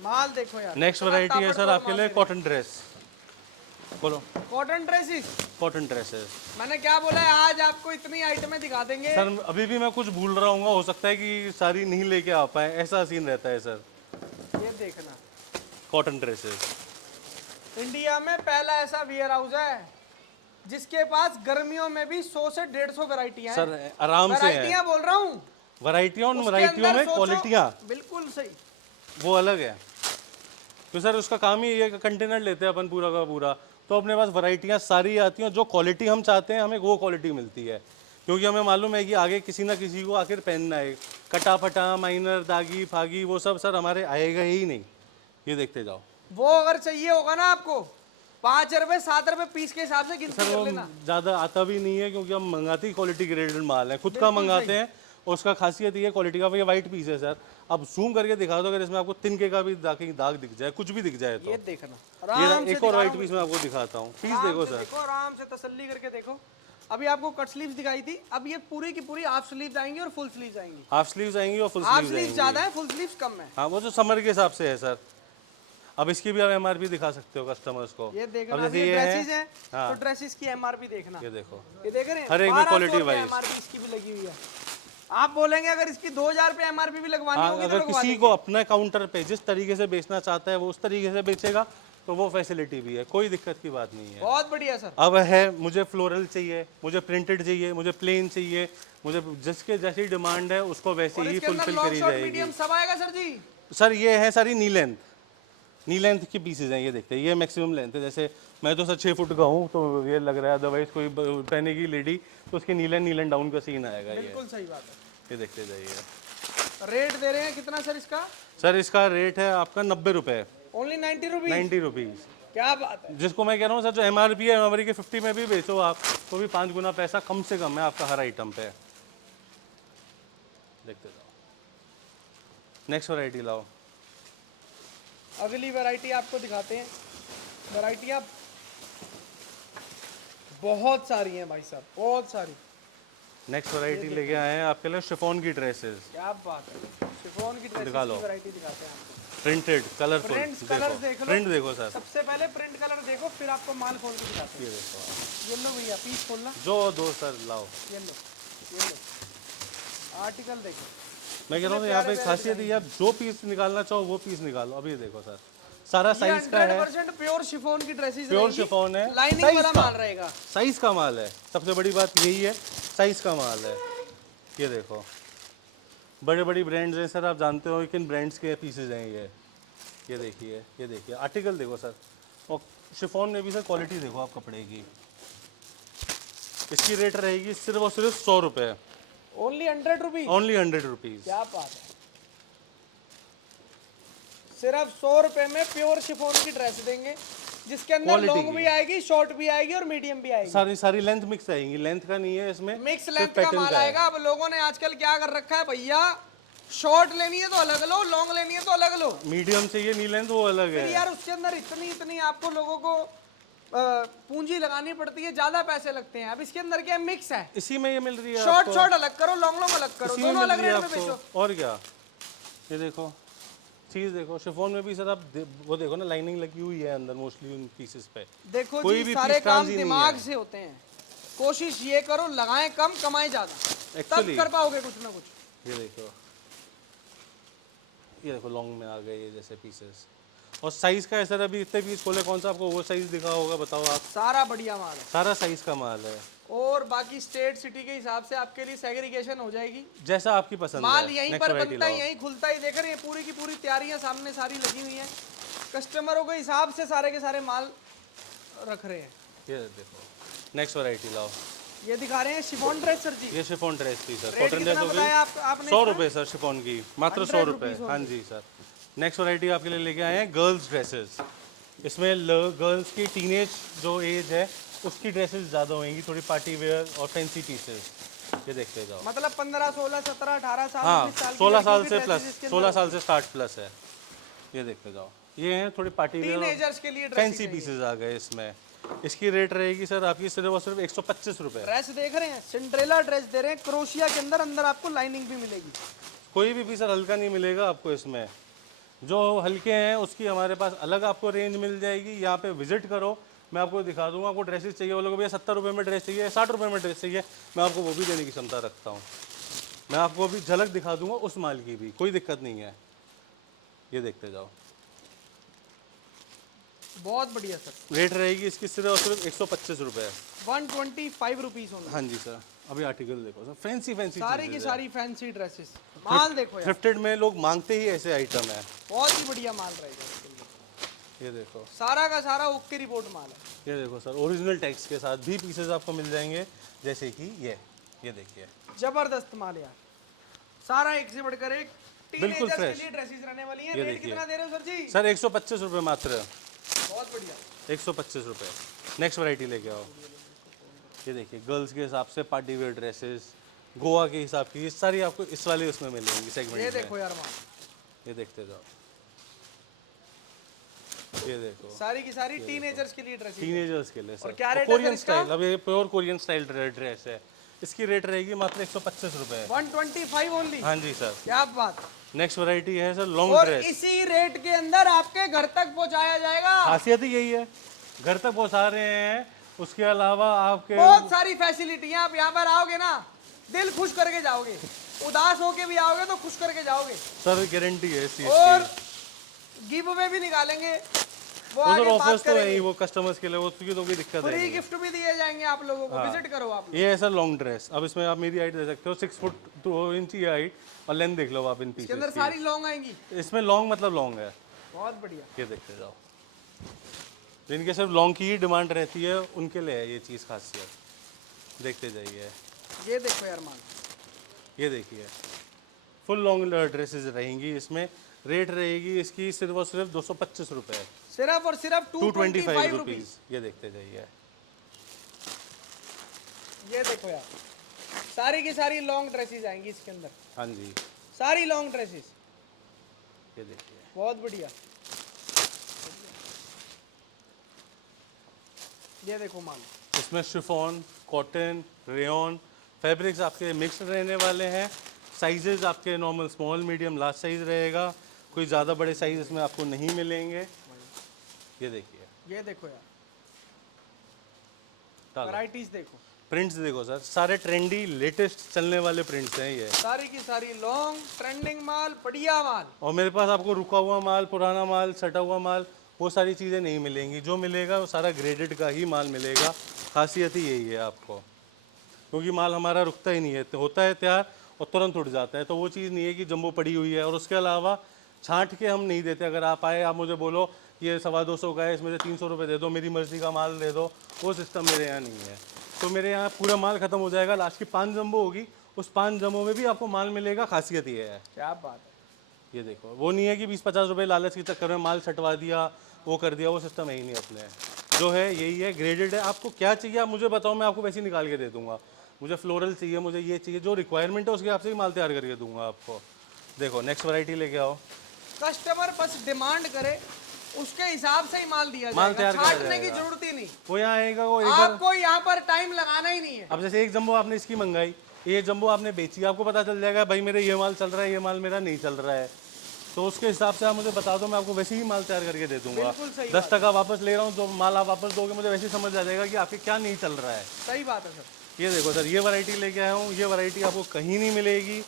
माल। देखो यार, नेक्स्ट वैरायटी है सर आपके लिए कॉटन ड्रेस। बोलो, कॉटन ड्रेसेस। Cotton dresses. मैंने क्या बोला है, आज आपको इतनी आइटमें दिखा देंगे। सर अभी भी मैं कुछ भूल रहा हूँ, हो सकता है कि सारी नहीं लेके आ पाए, ऐसा सीन रहता है सर। ये देखना, कॉटन ड्रेसेस इंडिया में पहला ऐसा वेयर हाउस है जिसके पास गर्मियों में भी 100 से 150 वैरायटियां हैं। सर आराम से है। वैरायटियां बोल रहा हूँ। वैरायटियों उसके वैरायटियों अंदर में सोचो- क्वालिटियाँ बिल्कुल सही। वो अलग है। तो सर उसका काम ही ये कंटेनर लेते हैं अपन पूरा का पूरा, तो अपने पास वैरायटियाँ सारी आती हैं। जो क्वालिटी हम चाहते हैं हमें वो क्वालिटी मिलती है, क्योंकि हमें मालूम है कि आगे किसी ना किसी को आखिर पहनना है। कटा फटा, माइनर, दागी फागी, वो सब सर हमारे आएगा ही नहीं। ये देखते जाओ। वो अगर चाहिए होगा ना आपको 5 रुपए 7 रुपए पीस के हिसाब से गिनती सर कर वो लेना। ज़्यादा आता भी नहीं है, क्योंकि हम मंगाते ही क्वालिटी ग्रेडेड माल है, खुद का मंगाते हैं। और उसका खासियत ये है क्वालिटी का। ये वाइट पीस है सर, अब जूम करके दिखा दो, अगर इसमें आपको तिनके का भी दाग दिख जाए, कुछ भी दिख जाए तो। ये देखना, ये आराम से एक और दिखा वाइट रहा पीस हूँ। मैं आपको दिखाता हूँ। पीस आराम देखो से सर। देखो, आराम से तसल्ली करके देखो। अभी आपको कट स्लीव्स दिखाई थी, अब ये पूरी की पूरी हाफ स्लीव्स आएंगी और फुल स्लीव्स आएंगी। हाफ स्लीव्स आएंगी और फुल हाफ स्लीव्स स्लीव्स आएंगी। ज्यादा है, फुल स्लीव्स कम है। हाँ, वो जो समर के हिसाब से है सर। अब इसकी भी आप एमआरपी दिखा सकते हो कस्टमर्स को। ये देखना, अब अब जैसे ये ये ड्रेसेस है, हैं, हाँ। तो ड्रेसेस की एमआरपी देखना। ये देखो, ये देख रहे हैं, हर एक में 1200 quality रुपए wise। एमआरपी इसकी भी लगी हुई है। आप बोलेंगे अगर इसकी 2000 पे एमआरपी भी लगवानी हाँ, होगी तो अगर लगवा किसी देंगे। को अपने काउंटर पे जिस तरीके से बेचना चाहता है वो उस तरीके से बेचेगा, तो वो फैसिलिटी भी है, कोई दिक्कत की बात नहीं है। बहुत बढ़िया सर। अब है, मुझे फ्लोरल चाहिए, मुझे प्रिंटेड चाहिए, मुझे प्लेन चाहिए, मुझे जिसके जैसी डिमांड है उसको वैसे और ही इसके अंदर फुलफिल लॉन्ग करी शॉर्ट जाएगी। मीडियम सब आएगा सर जी। सर ये है सारी नी लेंथ की पीसेज हैं। ये देखते हैं, ये मैक्सिमम लेंथ है। जैसे मैं तो सर 6 फुट का हूँ, तो ये लग रहा है, अदरवाइज कोई पहनेगी लेडी तो उसकी नी लेंथ डाउन का सीन आएगा। ये बिल्कुल सही बात है। ये देखते जाइए। रेट दे रहे हैं कितना सर इसका? सर इसका रेट है आपका 90 रुपये, ओनली 90 रुपीज। 90 रुपीज़। क्या बात है। जिसको मैं कह रहा हूँ सर, जो एमआरपी है, एमआरपी के 50 में भी बेचो आप तो भी 5 गुना पैसा कम से कम है आपका हर आइटम पे। देखते जाओ। नेक्स्ट वैरायटी लाओ। अगली वैरायटी आपको दिखाते हैं। वैरायटियाँ बहुत सारी हैं भाई साहब, बहुत सारी। नेक्स्ट वैरायटी लेके आए हैं आपके लिए शिफॉन की ड्रेसेस। क्या बात है। शिफॉन की ड्रेस दिखा लो। की वैरायटी दिखाते हैं आपको। Printed, colourful. प्रिंट्स कलर्स देख लो। प्रिंट देखो सर। सबसे पहले प्रिंट कलर देखो, फिर आपको माल खोल के दिखाते ये देखो आप। हैं। ये लो भैया, पीस खोलना। जो दो सर लाओ। ये लो, ये लो। आर्टिकल देखो, मैं कह रहा हूँ यहाँ पे एक खासियत है, आप जो पीस निकालना चाहो वो पीस निकालो। अब ये देखो सर, सारा साइज का है, 100% प्योर शिफॉन की ड्रेसेस, प्योर शिफॉन है, लाइनिंग वाला माल रहेगा। साइज का माल है। सबसे बड़ी बात यही है, साइज का माल है। ये देखो बड़े बड़ी ब्रांड्स हैं सर, आप जानते हो किन ब्रांड्स के पीसेज हैं ये देखिए, ये देखिए आर्टिकल देखो सर, और शिफॉन में भी सर क्वालिटी देखो आप कपड़े की। इसकी रेट रहेगी सिर्फ और सिर्फ 100 रुपये, ओनली 100 रुपीज, ओनली 100 रुपीज़। क्या बात है, सिर्फ 100 रुपए में प्योर शिफॉन की ड्रेस देंगे, जिसके अंदर Quality लॉन्ग की। भी आएगी, शॉर्ट भी आएगी और मीडियम भी आएगी। सारी सारी लेंथ मिक्स आएंगी, लेंथ का नहीं है इसमें, मिक्स सिर्फ लेंथ का पैटर्न माल का है। आएगा। अब लोगों ने आजकल क्या कर रखा है भैया, शॉर्ट लेनी है तो अलग लो, लॉन्ग लेनी है तो अलग लो। मीडियम चाहिए नी लेंथ वो अलग फिर है। यार उसके अंदर इतनी इतनी आपको लोगों को पूंजी लगानी पड़ती है, ज्यादा पैसे लगते हैं। अब इसके अंदर क्या मिक्स है, इसी में ये मिल रही है शॉर्ट आपको, शॉर्ट अलग करो, लॉन्ग लॉन्ग अलग करो, इसी में दोनों मिल अलग रही है रेट में आपको। बेचो। और क्या, ये देखो चीज़ देखो, शिफॉन में भी सर आप वो देखो ना, लाइनिंग लगी हुई है अंदर मोस्टली उन पीसेस पे। देखो कोई जी, भी सारे piece काम ट्रांजी नहीं दिमाग है। से होते हैं। कोशिश ये करो, लगाएं कम कमाएं ज्यादा, तब Actually- कर पाओगे कुछ ना कुछ। ये देखो लॉन्ग में आ गए ये जैसे पीसेस, और साइज का है सर, अभी इतने पीस खोले कौन सा आपको वो साइज दिखा होगा, बताओ आप। सारा बढ़िया माल है, सारा साइज का माल है, और बाकी स्टेट सिटी के हिसाब से आपके लिए सेग्रीगेशन हो जाएगी। जैसा आपकी पसंद माल है। यहीं Next पर variety बनता है, लाओ। यहीं खुलता है। देख रहे हैं पूरी की पूरी तैयारियां सामने सारी लगी हुई हैं, कस्टमरों के हिसाब से सारे के सारे माल रख रहे हैं। ये देखो नेक्स्ट वैरायटी लाओ। ये दिखा रहे हैं शिफॉन ड्रेस सर जी। ये शिफॉन ड्रेस थी सर, रेट कॉटन ड्रेस कितना हो बताया गई आपने? 100 रुपये सर शिफॉन की, मात्र 100 100 रुपये। रुपीस हाँ जी सर। नेक्स्ट वैरायटी आपके लिए लेके आए हैं गर्ल्स ड्रेसेस। इसमें गर्ल्स की टीनेज जो एज है उसकी ड्रेसेस ज़्यादा होंगी, थोड़ी पार्टी वेयर और फैंसी पीसेस। ये देखते जाओ। मतलब 15, 16, 17, 18 साल, हाँ 19 साल की 16 साल लड़कियों से की प्लस, dresses इसके 16 अंदर साल से स्टार्ट प्लस है। ये देखते जाओ, ये हैं थोड़ी पार्टी वेयर टीनेजर्स के लिए फैंसी पीसेस आ गए इसमें। इसकी रेट रहेगी सर आपकी सिर्फ और सिर्फ 125 रुपये। ड्रेस देख रहे हैं, सिंड्रेला ड्रेस दे रहे हैं, क्रोशिया के अंदर, अंदर आपको लाइनिंग भी मिलेगी। कोई भी पीस हल्का नहीं मिलेगा आपको इसमें। जो हल्के हैं उसकी हमारे पास अलग आपको रेंज मिल जाएगी। यहाँ पे विजिट करो, मैं आपको दिखा दूंगा। आपको ड्रेसेस चाहिए, वो लोग भैया 70 रुपये में ड्रेस चाहिए, 60 रुपये में ड्रेस चाहिए, मैं आपको वो भी देने की क्षमता रखता हूँ। मैं आपको अभी झलक दिखा दूंगा उस माल की भी, कोई दिक्कत नहीं है। ये देखते जाओ, बहुत बढ़िया सर। रेट रहेगी इसकी सिर्फ और सिर्फ 125 रुपये। 125 रुपीज होंगे। हाँ जी सर। अभी आर्टिकल देखो सर, फैंसी फैंसी सारी की सारी फैंसी ड्रेसेस, माल देखो यार, थ्रिफ्टेड में लोग मांगते ही ऐसे आइटम है। बहुत ही बढ़िया माल रहेगा इसके लिए। ये देखो, सारा का सारा ओके रिपोर्ट माल है। ये देखो सर, ओरिजिनल टैक्स के साथ भी पीसेस आपको मिल जाएंगे, जैसे कि ये देखिए जबरदस्त माल यार, सारा एक से बढ़कर एक। बिल्कुल टीनेजर्स के fresh। लिए ड्रेसेस रहने वाली हैं। ये रेट देखिए। कितना दे रहे हो सर जी? सर 125 रुपये मात्र, बहुत बढ़िया। 125 रुपये। नेक्स्ट वैरायटी लेके आओ। ये देखिए गर्ल्स के हिसाब से पार्टी वेयर ड्रेसेस, गोवा के हिसाब की, ये सारी आपको इस वाले उसमें मिलेंगी ये सेगमेंट देखो में। यार माल, ये देखते जाओ, ये देखो सारी की सारी टीनेजर्स के लिए ड्रेसेस। टीनेजर्स के लिए सर। क्या रेट है कोरियन सर इसका? स्टाइल, अब ये प्योर कोरियन स्टाइल ड्रेस है। इसकी रेट रहेगी मात्र 125 रुपये। 125 ओनली। हाँ जी सर। क्या बात। नेक्स्ट वैरायटी है सर लॉन्ग और ड्रेस। इसी रेट के अंदर आपके घर तक पहुंचाया जाएगा। खासियत ही यही है, घर तक पहुंचा रहे हैं। उसके अलावा आपके बहुत सारी फैसिलिटियां, आप यहाँ पर आओगे ना दिल खुश करके जाओगे, उदास होके भी आओगे तो खुश करके जाओगे। सर गारंटी है इस चीज़ और की। गिव अवे भी निकालेंगे, वो वो आगे सर बात ऑफर्स तो है ही, करेंगे। वो कस्टमर्स के लिए, वो उसकी तो कोई दिक्कत है फ्री नहीं। गिफ्ट भी दिए जाएंगे आप लोगों को। विजिट करो आप लोग। ये है सर लॉन्ग ड्रेस। अब इसमें आप मेरी हाइट दे सकते हो, 6 फुट 2 इंच की हाइट, और लेंथ देख लो आप इन इसके पीसेस अंदर की। सारी लॉन्ग आएंगी। इसमें लॉन्ग मतलब लॉन्ग है। बहुत बढ़िया। ये देखते जाओ, जिनके सिर्फ लॉन्ग की ही डिमांड रहती है उनके लिए है ये चीज़ खासियत। देखते जाइए, ये देखो यार माल, ये देखिए फुल लॉन्ग ड्रेसेस रहेंगी इसमें। रेट रहेगी इसकी सिर्फ और सिर्फ 225 रुपये, सिर्फ और सिर्फ 225 225 रुपीज। रुपीज़। ये देखते जाइए, ये देखो यार, सारी की सारी लॉन्ग ड्रेसेस आएंगी इसके अंदर, हाँ जी सारी लॉन्ग ड्रेसेस। ये देखिए। बहुत बढ़िया। ये देखो माल, इसमें शिफॉन, कॉटन, रेयन फैब्रिक्स आपके मिक्स रहने वाले हैं। साइजेस आपके normal small medium large size रहेगा, कोई ज़्यादा बड़े साइज इसमें आपको नहीं मिलेंगे। ये देखिए, ये देखो यार, डालो। वैरायटीज देखो। प्रिंट्स देखो सर, सारे ट्रेंडी लेटेस्ट चलने वाले प्रिंट्स हैं ये। सारी की सारी लॉन्ग ट्रेंडिंग माल, बढ़िया माल। और मेरे पास आपको रुका हुआ माल, पुराना माल, सटा हुआ माल, वो सारी चीज़ें नहीं मिलेंगी। जो मिलेगा वो सारा ग्रेडेड का ही माल मिलेगा। खासियत ही यही है आपको, क्योंकि माल हमारा रुकता ही नहीं है, तो होता है तैयार और तुरंत उठ जाता है। तो वो चीज़ नहीं है कि जंबो पड़ी हुई है। और उसके अलावा छांट के हम नहीं देते। अगर आप आए, आप मुझे बोलो ये 250 का है, इसमें से 300 रुपये दे दो, मेरी मर्ज़ी का माल दे दो, वो सिस्टम मेरे यहाँ नहीं है। तो मेरे यहाँ पूरा माल ख़त्म हो जाएगा, लास्ट की 5 जंबो होगी, उस 5 जंबो में भी आपको माल मिलेगा। खासियत ये है। क्या बात है। ये देखो, वो नहीं है कि 20-50 रुपये लालच के चक्कर में माल छटवा दिया, वो कर दिया, वो सिस्टम है ही नहीं अपने। जो है यही है, ग्रेडेड है। आपको क्या चाहिए आप मुझे बताओ, मैं आपको वैसे ही निकाल के दे दूंगा। मुझे फ्लोरल चाहिए, मुझे ये चाहिए, जो रिक्वायरमेंट है उसके हिसाब से ही माल तैयार करके दूंगा आपको। देखो नेक्स्ट वैरायटी लेके आओ। कस्टमर बस डिमांड करे, उसके हिसाब से ही माल दिया माल जाएगा, तैयार किया छांटने की जाएगा। जरूरत ही नहीं। वो यहाँ आएगा, वो एक बार, आपको यहाँ पर टाइम लगाना ही नहीं है। अब जैसे एक जंबो आपने इसकी मंगाई, ये जंबो आपने बेची, आपको पता चल जाएगा भाई मेरे ये माल चल रहा है, ये माल मेरा नहीं चल रहा है। तो उसके हिसाब से आप मुझे बता दो, मैं आपको वैसे ही माल तैयार करके दे दूंगा। बिल्कुल सही 10% वापस ले रहा हूँ, जो माल आप वापस दोगे मुझे वैसे ही समझ आ जाएगा कि आपके क्या नहीं चल रहा है। सही बात है सर। ये देखो सर, ये वैरायटी लेके आया हूँ। ये वैरायटी आपको कहीं नहीं मिलेगी,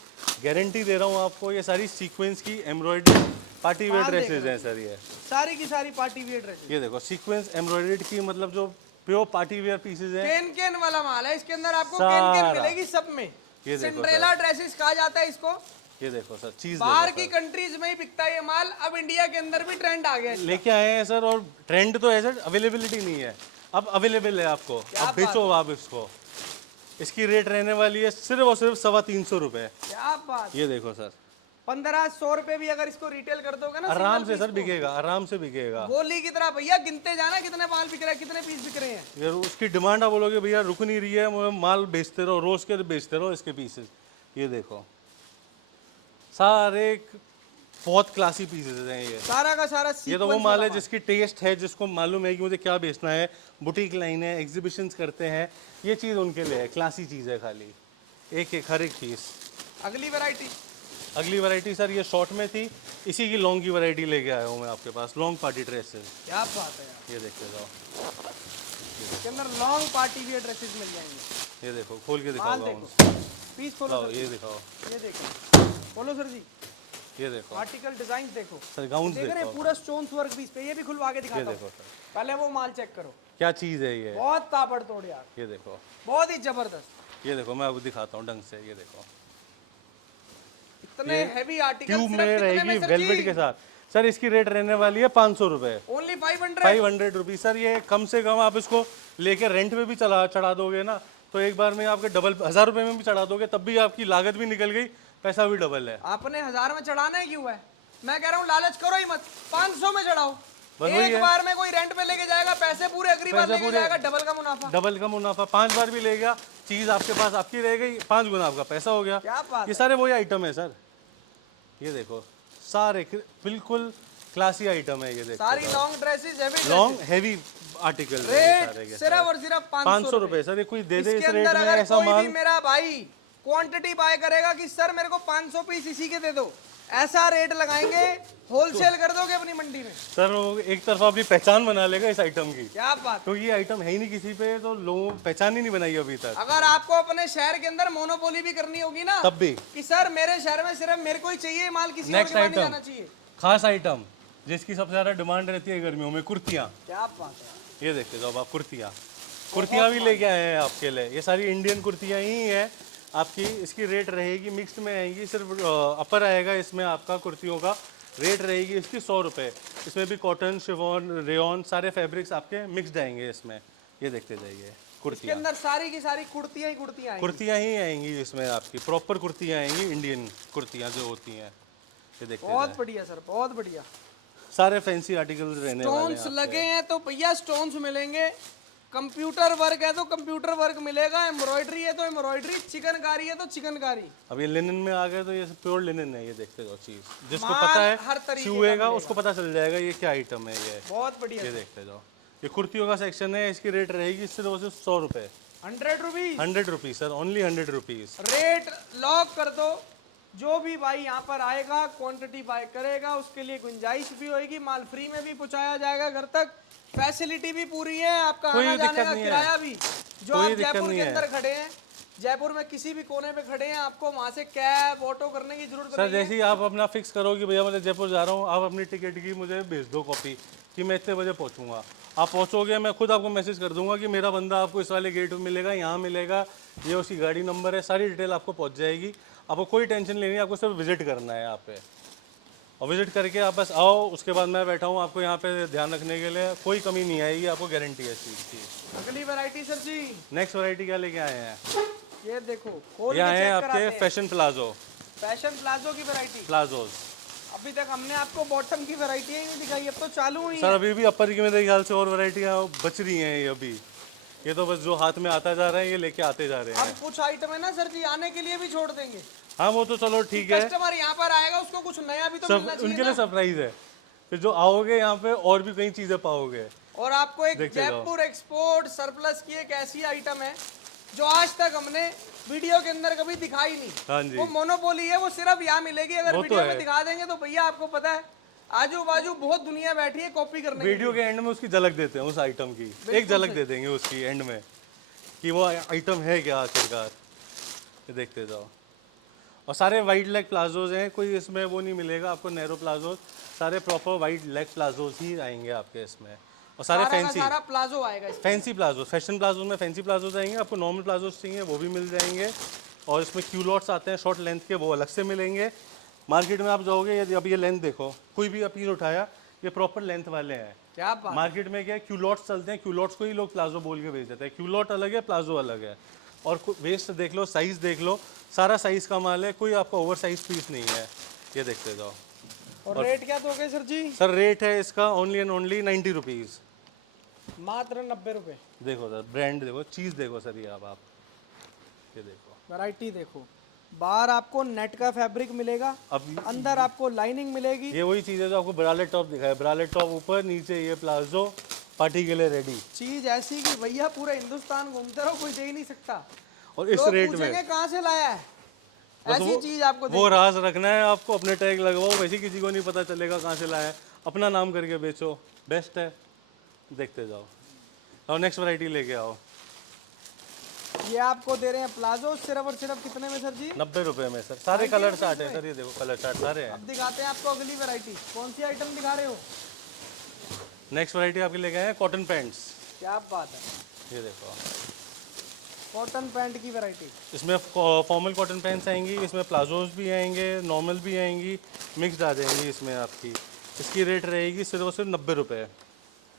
गारंटी दे रहा हूँ आपको। ये सारी सीक्वेंस की एम्ब्रॉयडरी पार्टी वेयर ड्रेसेज हैं सर। ये सारी की सारी पार्टी वियर ड्रेस। ये देखो सीक्वेंस एम्ब्रॉयडर्ड की, मतलब जो प्योर पार्टी वेयर पीसेज हैं। केन केन वाला माल है, इसके अंदर आपको केन केन सारा। मिलेगी सब में। ये देखो सिंड्रेला ड्रेसेस कहा जाता है इसको। ये देखो सर, चीज बाहर की कंट्रीज में ही बिकता है ये माल, अब इंडिया के अंदर भी ट्रेंड आ गया है। लेके आए हैं सर। और ट्रेंड तो है सर, अवेलेबिलिटी नहीं है, अब अवेलेबल है आपको। अब बेचो आप इसको। इसकी रेट रहने वाली है सिर्फ और सिर्फ 325 रुपये। क्या बात। ये देखो सर, 1500 रुपए भी अगर इसको रिटेल कर दोगे ना, आराम से सर बिकेगा, आराम से बिकेगा। गोली की तरह भैया गिनते जाना कितने माल बिक रहे हैं, कितने पीस बिक रहे हैं। यार उसकी डिमांड आप बोलोगे भैया रुक नहीं रही है, माल बेचते रहो, रोज के बेचते रहो इसके पीसेस। ये देखो सारे बहुत क्लासी पीसेस हैं ये। सारा का सारा ये तो वो माल है जिसकी टेस्ट है, जिसको मालूम है कि मुझे क्या बेचना है। बुटीक लाइन है, एग्जीबिशंस करते हैं, ये चीज़ उनके लिए है। क्लासी चीज़ है खाली, एक एक हर एक पीस। अगली वैरायटी। अगली वैरायटी सर ये शॉर्ट में थी, इसी की लॉन्ग की वैरायटी लेके आया हूँ मैं आपके पास। लॉन्ग पार्टी ड्रेसेस, क्या बात है यार। ये देखते जाओ। इसके अंदर लॉन्ग पार्टी वियर ड्रेसेस मिल जाएंगे। ये देखो खोल के माल दिखाओ, देखो, पीस खोलो लाओ सर। ये दिखाओ, ये देखो, बोलो सर जी। ये देखो आर्टिकल डिजाइन देखो, सर, गाउन देख रहे देखो, हैं पूरा स्टोन्स वर्क भी इस पे। ये भी खुलवा के ये दिखाता देखो हूँ, सर पहले वो माल चेक करो। क्या चीज़ है ये। बहुत ताबड़ तोड़ यार, ये देखो, बहुत ही जबरदस्त। ये देखो मैं आपको दिखाता हूँ ढंग से। ये देखो इतने हैवी आर्टिकल ट्यूब में रहेगी वेलवेट के साथ। सर इसकी रेट रहने वाली है 500 रुपये, ओनली 500। 500 rupees sir. ये कम से कम आप इसको लेके रेंट पे भी चढ़ा दोगे ना, तो एक बार में आपके डबल 1000 रुपये में भी चढ़ा दोगे, तब भी आपकी लागत भी निकल गई, पैसा भी डबल है। आपने 1000 में चढ़ाना है क्यों है? मैं कह रहा हूँ लालच करो ही मत, 500 में चढ़ाओ। बस वही एक है। बार में कोई रेंट पे लेके जाएगा, पैसे पूरे, अगली बार पैसे लेके पूरे। जाएगा, डबल का मुनाफा। डबल का मुनाफा, 5 बार भी ले गया, चीज़ आपके पास आपकी रह गई, 5 गुना आपका पैसा हो गया। क्या बात ये सारे वही आइटम है सर। ये देखो सारे बिल्कुल क्लासी आइटम है। ये देखो सारी long dresses heavy, long heavy article. Rate सिर्फ और सिर्फ 500 रुपये सर। ये कोई दे दे इस इसके रेट अंदर में अगर ऐसा कोई माल। भी मेरा भाई क्वांटिटी बाय करेगा कि सर मेरे को 500 पीस इसी के दे दो, ऐसा रेट लगाएंगे, होलसेल कर दोगे अपनी मंडी में। सर वो एक तरफा अपनी पहचान बना लेगा इस आइटम की, क्या बात। तो ये आइटम है ही नहीं किसी पे, तो लोगों पहचान ही नहीं बनाई अभी तक। अगर आपको अपने शहर के अंदर मोनोपोली भी करनी होगी ना, तब भी कि सर मेरे शहर में सिर्फ मेरे को ही चाहिए माल, किसी और नेक्स्ट के पास नहीं आइटम, जाना चाहिए। खास आइटम जिसकी सबसे ज़्यादा डिमांड रहती है गर्मियों में, कुर्तियाँ। क्या बात है। ये देखते जाओ आप, कुर्तियाँ भी लेके आए हैं आपके लिए। ये सारी इंडियन कुर्तियाँ ही हैं आपकी। इसकी रेट रहेगी मिक्स्ड में आएंगी, सिर्फ अपर आएगा इसमें आपका। कुर्तियों का रेट रहेगी इसकी 100 रुपये। इसमें भी कॉटन, शिफॉन, रेयॉन, सारे फैब्रिक्स आपके मिक्स्ड आएंगे इसमें। ये देखते जाइए इसके कुर्तियाँ। अंदर सारी की सारी कुर्तियां ही कुर्तियां आएंगी। कुर्तियाँ ही आएंगी इसमें आपकी, प्रॉपर कुर्तियाँ आएंगी, इंडियन कुर्तियाँ जो होती हैं। ये देखते बहुत बढ़िया सर, बहुत बढ़िया। सारे फैंसी आर्टिकल्स रहने वाले स्टोन्स हैं। लगे हैं तो भैया स्टोन्स मिलेंगे, कंप्यूटर वर्क है तो कंप्यूटर वर्क मिलेगा, एम्ब्रॉयडरी है तो एम्ब्रॉयडरी, चिकनकारी है तो चिकनकारी। अब ये लिनन में आ गए तो ये प्योर लिनन है। ये देखते जाओ चीज़, जिसको माल पता हर है तरीके का छुएगा मिलेगा। उसको पता चल जाएगा ये क्या आइटम है। ये बहुत बढ़िया। ये देखते जाओ, ये कुर्तियों का सेक्शन है। इसकी रेट रहेगी सिर्फ और सिर्फ 100 रुपये, 100 rupees 100 rupees sir, only 100 rupees. Rate lock कर दो। जो भी भाई यहाँ पर आएगा, क्वांटिटी बाय करेगा, उसके लिए गुंजाइश भी होगी, माल फ्री में भी पहुँचाया जाएगा घर तक, फैसिलिटी भी पूरी है, आपका कोई आना जाने दिक्कत का नहीं है। किराया भी जो कोई आप दिक्कत जयपुर नहीं के है। अंदर खड़े हैं, जयपुर में किसी भी कोने पे खड़े हैं, आपको वहां से कैब ऑटो करने की जरूरत सर नहीं है। जैसे ही आप अपना फिक्स करो कि भैया मैं जयपुर जा रहा हूँ, आप अपनी टिकट की मुझे भेज दो कॉपी कि मैं इतने बजे पहुँचूंगा। आप पहुँचोगे, मैं खुद आपको मैसेज कर दूंगा कि मेरा बंदा आपको इस वाले गेट में मिलेगा, यहाँ मिलेगा, ये उसकी गाड़ी नंबर है, सारी डिटेल आपको पहुँच जाएगी। आपको कोई टेंशन लेनी है, आपको सिर्फ विजिट करना है यहाँ पे, और विजिट करके आप बस आओ। उसके बाद मैं बैठा हूँ आपको यहाँ पे ध्यान रखने के लिए, कोई कमी नहीं आएगी, आपको गारंटी है इस चीज़ की। अगली वैरायटी सर जी, नेक्स्ट वैरायटी क्या लेके आए हैं? ये देखो खोल ये के आए हैं चेक कराते आपके हैं। फैशन प्लाजो, फैशन प्लाजो की वैरायटी। प्लाजोज। अभी तक हमने आपको बॉटम की वैरायटी ही नहीं दिखाई, अब तो चालू हुई सर है। अभी भी अपर की मेरे ख्याल से और वैरायटियाँ बच रही हैं ये अभी। ये तो बस जो हाथ में आता जा रहा है ये लेके आते जा रहे हैं। अब कुछ आइटम है ना सर जी, आने के लिए भी छोड़ देंगे। हाँ वो तो चलो ठीक है, कस्टमर यहाँ पर आएगा, उसको कुछ नया भी तो सब मिलना उनके चाहिए लिए ना। सरप्राइज है। फिर जो आओगे यहाँ पे और भी कई चीज़ें पाओगे। और आपको एक देखते जाओ। जयपुर एक्सपोर्ट सरप्लस की एक ऐसी आइटम है जो आज तक हमने वीडियो के अंदर कभी दिखाई नहीं। हाँ जी, वो मोनोपोली है, वो सिर्फ यहाँ मिलेगी। अगर वो तो वीडियो में है। दिखा देंगे तो भैया आपको पता है आजू बाजू बहुत दुनिया बैठी है कॉपी करने के वीडियो के एंड में उसकी झलक देते हैं उस आइटम की, एक झलक दे देंगे उसकी एंड में कि वो आइटम है क्या आखिरकार। ये देखते जाओ। और सारे वाइड लेग प्लाजोज हैं, कोई इसमें वो नहीं मिलेगा आपको नैरो प्लाजोज, सारे प्रॉपर वाइड लेग प्लाजोज ही आएंगे आपके इसमें। और सारे सारा का फैंसी सारा प्लाजो आएगा इसमें। फैंसी प्लाजो, फैशन प्लाजो में फैंसी प्लाजोज आएंगे। आपको नॉर्मल प्लाजोज चाहिए वो भी मिल जाएंगे। और इसमें क्यूलॉट्स आते हैं शॉर्ट लेंथ के, वो अलग से मिलेंगे। मार्केट में आप जाओगे, यदि अब ये लेंथ देखो, कोई भी अपील उठाया, ये प्रॉपर लेंथ वाले हैं। क्या बात। मार्केट में क्या है, क्यूलॉट्स चलते हैं, क्यूलॉट्स को ही लोग प्लाजो बोल के बेच देते हैं। क्यूलॉट अलग है, प्लाजो अलग है। और वेस्ट देख लो, साइज़ देख लो, सारा साइज़ का माल है, कोई आपका ओवर साइज पीस नहीं है। ये देखते जाओ। और रेट क्या दोगे सर जी? सर रेट है इसका ओनली एंड ओनली 90 रुपीज़। मात्र 90 रुपए। देखो सर, ब्रांड देखो, चीज़ देखो सर, ये अब आप ये देखो, वैरायटी देखो। बाहर आपको नेट का फैब्रिक मिलेगा, अब अंदर आपको लाइनिंग मिलेगी। ये वही चीज़ है जो आपको ब्रालेट टॉप दिखाया, ब्रालेट टॉप ऊपर, नीचे ये प्लाजो, पार्टी के लिए रेडी। चीज ऐसी कि भैया पूरे हिंदुस्तान घूमते रहो, कोई दे ही नहीं सकता। और इस लोग रेट में पूछेंगे कहाँ से लाया है, बस ऐसी चीज आपको वो राज रखना है आपको, अपने टैग लगवाओ, वैसे किसी को नहीं पता चलेगा कहाँ से लाया है, अपना नाम करके बेचो, बेस्ट है। देखते जाओ। और नेक्स्ट वैरायटी लेके आओ। ये आपको दे रहे हैं प्लाजो सिर्फ और सिर्फ कितने में सर जी? 90 रुपए में सर, सारे कलर चार्ट है सर, ये देखो कलर चार्ट सारे हैं। अब दिखाते हैं आपको अगली वैरायटी। कौन सी आइटम दिखा रहे हो? नेक्स्ट वैरायटी आपके लेके आए हैं कॉटन पैंट्स। क्या बात है, ये देखो, कॉटन पैंट की वैरायटी। इसमें फॉर्मल कॉटन पैंट्स आएंगी, इसमें प्लाजोज भी आएंगे, नॉर्मल भी आएंगी, मिक्सड आ जाएंगी इसमें आपकी। इसकी रेट रहेगी सिर्फ और सिर्फ 90 रुपये,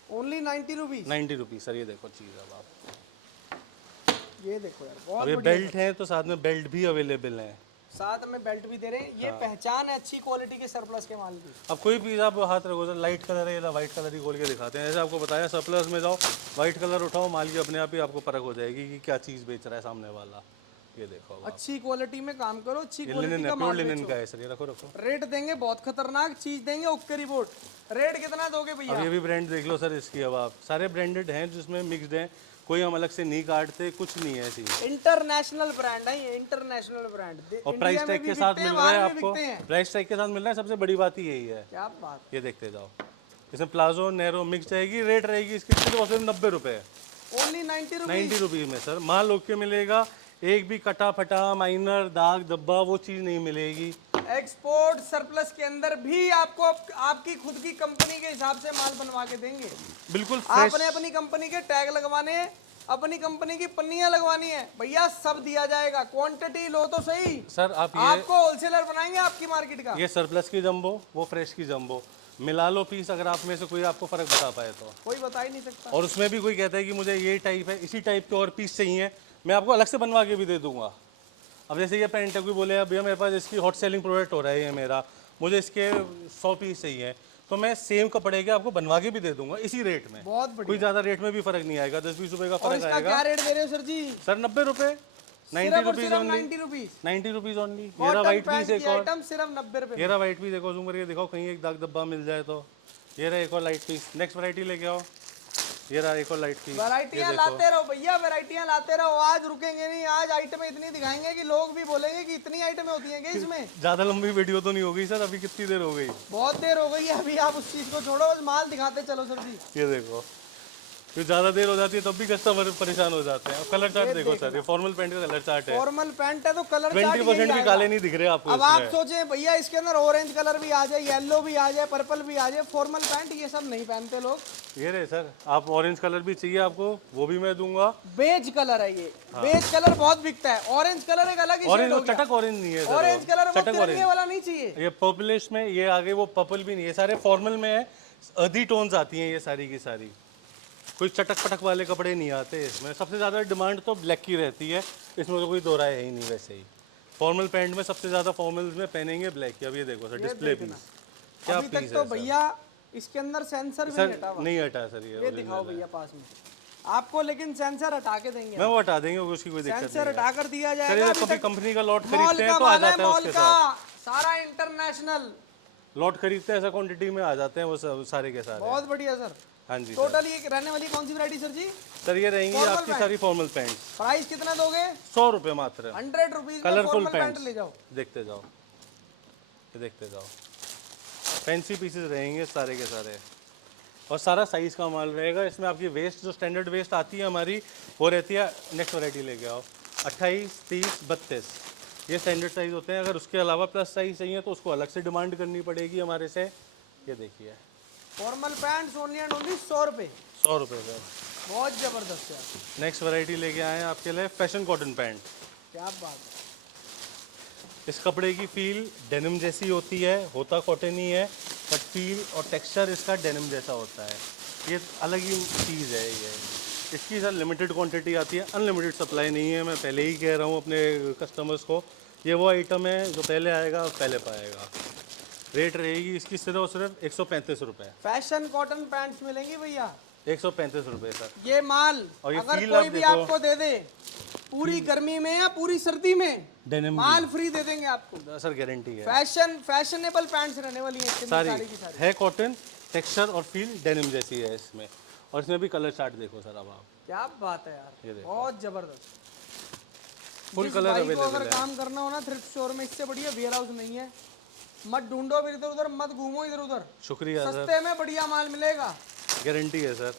ओनली 90 रुपीज। 90 rupees sir. ये देखो चीज़ अब आप, ये देखो यार, बहुत और ये बढ़िया। बेल्ट है तो साथ में बेल्ट भी अवेलेबल है। साथ में बेल्ट भी दे रहे हैं। ये पहचान है अच्छी क्वालिटी के सरप्लस के माल की। अब कोई पीस आप हाथ रखो सर, लाइट कलर है या वाइट कलर ही खोल के दिखाते हैं। जैसे आपको बताया, सरप्लस में जाओ, वाइट कलर उठाओ, माल की अपने आप ही आपको परख हो जाएगी कि क्या चीज़ बेच रहा है सामने वाला। ये देखो अब आप। अच्छी क्वालिटी में काम करो, अच्छी ये क्वालिटी लिनन का है, प्योर माल लिनन बेचो। का है सर, ये रखो रखो। रेट देंगे बहुत खतरनाक चीज देंगे, ओके रिपोर्ट। रेट कितना दोगे भैया? अब ये भी ब्रांड देख लो सर इसकी। अब आप सारे ब्रांडेड हैं जिसमें मिक्सड हैं, कोई हम अलग से नहीं काटते, कुछ नहीं है ऐसी। इंटरनेशनल ब्रांड है ये, इंटरनेशनल ब्रांड। और प्राइस टैग के साथ मिल रहा है आपको, प्राइस टैग के साथ मिल रहा है, सबसे बड़ी बात ही यही है। क्या बात। ये देखते जाओ। इसमें प्लाजो नैरो मिक्स जाएगी, रेट रहेगी इसकी सिर्फ 90 रुपये, ओनली 90 रुपीज। 90 रुपीज़ में सर माल ओके मिलेगा। एक भी कटा फटा माइनर दाग धब्बा वो चीज़ नहीं मिलेगी। एक्सपोर्ट सरप्लस के अंदर भी आपको आपकी खुद की कंपनी के हिसाब से माल बनवा के देंगे। बिल्कुल फ्रेश। आपने अपनी कंपनी के टैग लगवाने हैं, अपनी कंपनी की पन्नियां लगवानी है, भैया सब दिया जाएगा। क्वांटिटी लो तो सही सर आप ये आपको होलसेलर बनाएंगे आपकी मार्केट का। ये सरप्लस की जंबो, वो फ्रेश की जंबो, मिला लो पीस, अगर आप में से कोई आपको फ़र्क बता पाए तो। कोई बता ही नहीं सकता। और उसमें भी कोई कहता है कि मुझे ये टाइप है, इसी टाइप के और पीस चाहिए, मैं आपको अलग से बनवा के भी दे दूंगा। अब जैसे ये पैंट है, कोई बोले भैया मेरे पास इसकी हॉट सेलिंग प्रोडक्ट हो रहा है ये मेरा, मुझे इसके 100 पीस चाहिए, तो मैं सेम कपड़े के आपको बनवा के भी दे दूंगा इसी रेट में। बहुत बढ़िया। कोई ज़्यादा रेट में भी फ़र्क नहीं आएगा, 10-20 रुपये का और फ़र्क इसका आएगा। क्या रेट दे रहे हो सर जी? सर 90 रुपये, 90 rupees only, 90 rupees. 90 rupees only. ये कॉटन वाइट पैंट पीस एक की और, आइटम सिर्फ 90 रुपए। ये रहा वाइट पीस, देखो जूम करके दिखाओ, कहीं एक दाग धब्बा मिल जाए तो। ये रहा एक और लाइट पीस। नेक्स्ट वैरायटी लेके आओ। ये रहा एक और लाइट पीस। वैरायटियां लाते रहो भैया, वैरायटियां लाते रहो। आज रुकेंगे नहीं, आज आइटमें इतनी दिखाएंगे कि लोग भी बोलेंगे कि इतनी आइटमें होती हैं क्या इसमें। ज़्यादा लंबी वीडियो तो नहीं हो गई सर, अभी कितनी देर हो गई? बहुत देर हो गई है, अभी आप उस चीज को छोड़ो, बस माल दिखाते चलो सर जी। ये देखो फिर ज़्यादा देर हो जाती है तब भी कस्टमर परेशान हो जाते हैं। कलर चार्ट देखो सर, ये फॉर्मल पैंट का कलर चार्ट है। फॉर्मल पैंट है तो कलर चार्ट 20% भी काले नहीं दिख रहे आपको अब आप इसमें। सोचें भैया इसके अंदर ऑरेंज कलर भी आ जाए, येलो भी आ जाए, पर्पल भी आ जाए, फॉर्मल पैंट ये सब नहीं पहनते लोग। ये रहे सर, आप ऑरेंज कलर भी चाहिए आपको, वो भी मैं दूंगा। बेज कलर है ये, बेज कलर बहुत बिकता है। ऑरेंज कलर एक अलग ही ऑरेंज शेड हो गया। चटक ऑरेंज नहीं है सर, ऑरेंज कलर वो चटक तिरंगे वाला नहीं चाहिए। ये पर्पलिश में, ये आगे वो पर्पल भी नहीं है, सारे फॉर्मल में है, आधी टोन्स आती हैं ये सारी की सारी। कोई चटक पटक वाले कपड़े नहीं आते इसमें। सबसे ज़्यादा डिमांड तो ब्लैक की रहती है, इसमें तो कोई दो राय है ही नहीं। वैसे ही फॉर्मल पैंट में सबसे ज़्यादा फॉर्मल्स में पहनेंगे ब्लैक। अब ये देखो सर, डिस्प्ले पीस, क्या अभी तक पीस तो है भैया इसके अंदर सेंसर भी नहीं हटा सर। हुआ। नहीं हटा सर, ये दिखाओ भैया पास में आपको, लेकिन सेंसर हटा के देंगे। मैं वो हटा देंगे, उसकी कोई दिक्कत सेंसर हटा कर दिया नहीं। जाएगा। सर, कभी कंपनी का लॉट मॉल खरीदते का हैं तो आ माल है, जाता है मॉल उसके का साथ। सारा इंटरनेशनल लॉट खरीदते हैं ऐसा क्वांटिटी में आ जाते हैं वो सब सारे के सारे। बहुत बढ़िया सर। हाँ जी सर। टोटल ये रहने वाली कौन सी वैरायटी सर जी? सर ये रहेंगी Formal आपकी pant। सारी फॉर्मल पैंट। प्राइस कितना दोगे? 100 रुपये मात्र। 100 रुपीज कलरफुल पैंट पैंट ले जाओ। देखते जाओ, ये देखते जाओ, फैंसी पीसेस रहेंगे सारे के सारे, और सारा साइज का माल रहेगा इसमें। आपकी वेस्ट जो स्टैंडर्ड वेस्ट आती है हमारी, वो रहती है, नेक्स्ट वैरायटी लेके आओ, 28, 30, 32, ये स्टैंडर्ड साइज होते हैं। अगर उसके अलावा प्लस साइज चाहिए तो उसको अलग से डिमांड करनी पड़ेगी हमारे से। ये देखिए formal pant only and only 100 रुपए। 100 रुपये सर। बहुत जबरदस्त यार। नेक्स्ट वैरायटी लेके आए हैं आपके लिए, फैशन कॉटन पैंट। क्या बात है। इस कपड़े की फील डेनिम जैसी होती है, होता कॉटन ही है, बट फील और टेक्सचर इसका डेनिम जैसा होता है। ये अलग ही चीज़ है ये। इसकी सर लिमिटेड क्वांटिटी आती है, अनलिमिटेड सप्लाई नहीं है। मैं पहले ही कह रहा हूँ अपने कस्टमर्स को, ये वो आइटम है जो पहले आएगा पहले पाएगा। रेट रहेगी इसकी सिर्फ और सिर्फ 135 रुपये। फैशन कॉटन पैंट्स मिलेंगी भैया 135 रुपये सर। ये माल। और ये अगर feel कोई आप भी देखो। आपको दे दे पूरी गर्मी में या पूरी सर्दी में, डेनिम माल फ्री दे देंगे आपको। सर गारंटी है। फैशनेबल पैंट्स रहने वाली हैं इसके अंदर सारी सारी की सारी। है कॉटन, टेक्सचर और फील डेनिम जैसी है इसमें। और इसमें भी कलर चार्ट देखो सर अब आप, क्या बात है यार, ये देखो। बहुत जबरदस्त। फुल जिस कलर भाई को अवेलेबल अगर है। काम करना हो ना थ्रिफ्ट स्टोर में, इससे बढ़िया वेयर हाउस नहीं है। मत ढूंढो फिर इधर उधर, मत घूमो इधर उधर, शुक्रिया सर, सस्ते में बढ़िया माल मिलेगा। गारंटी है सर।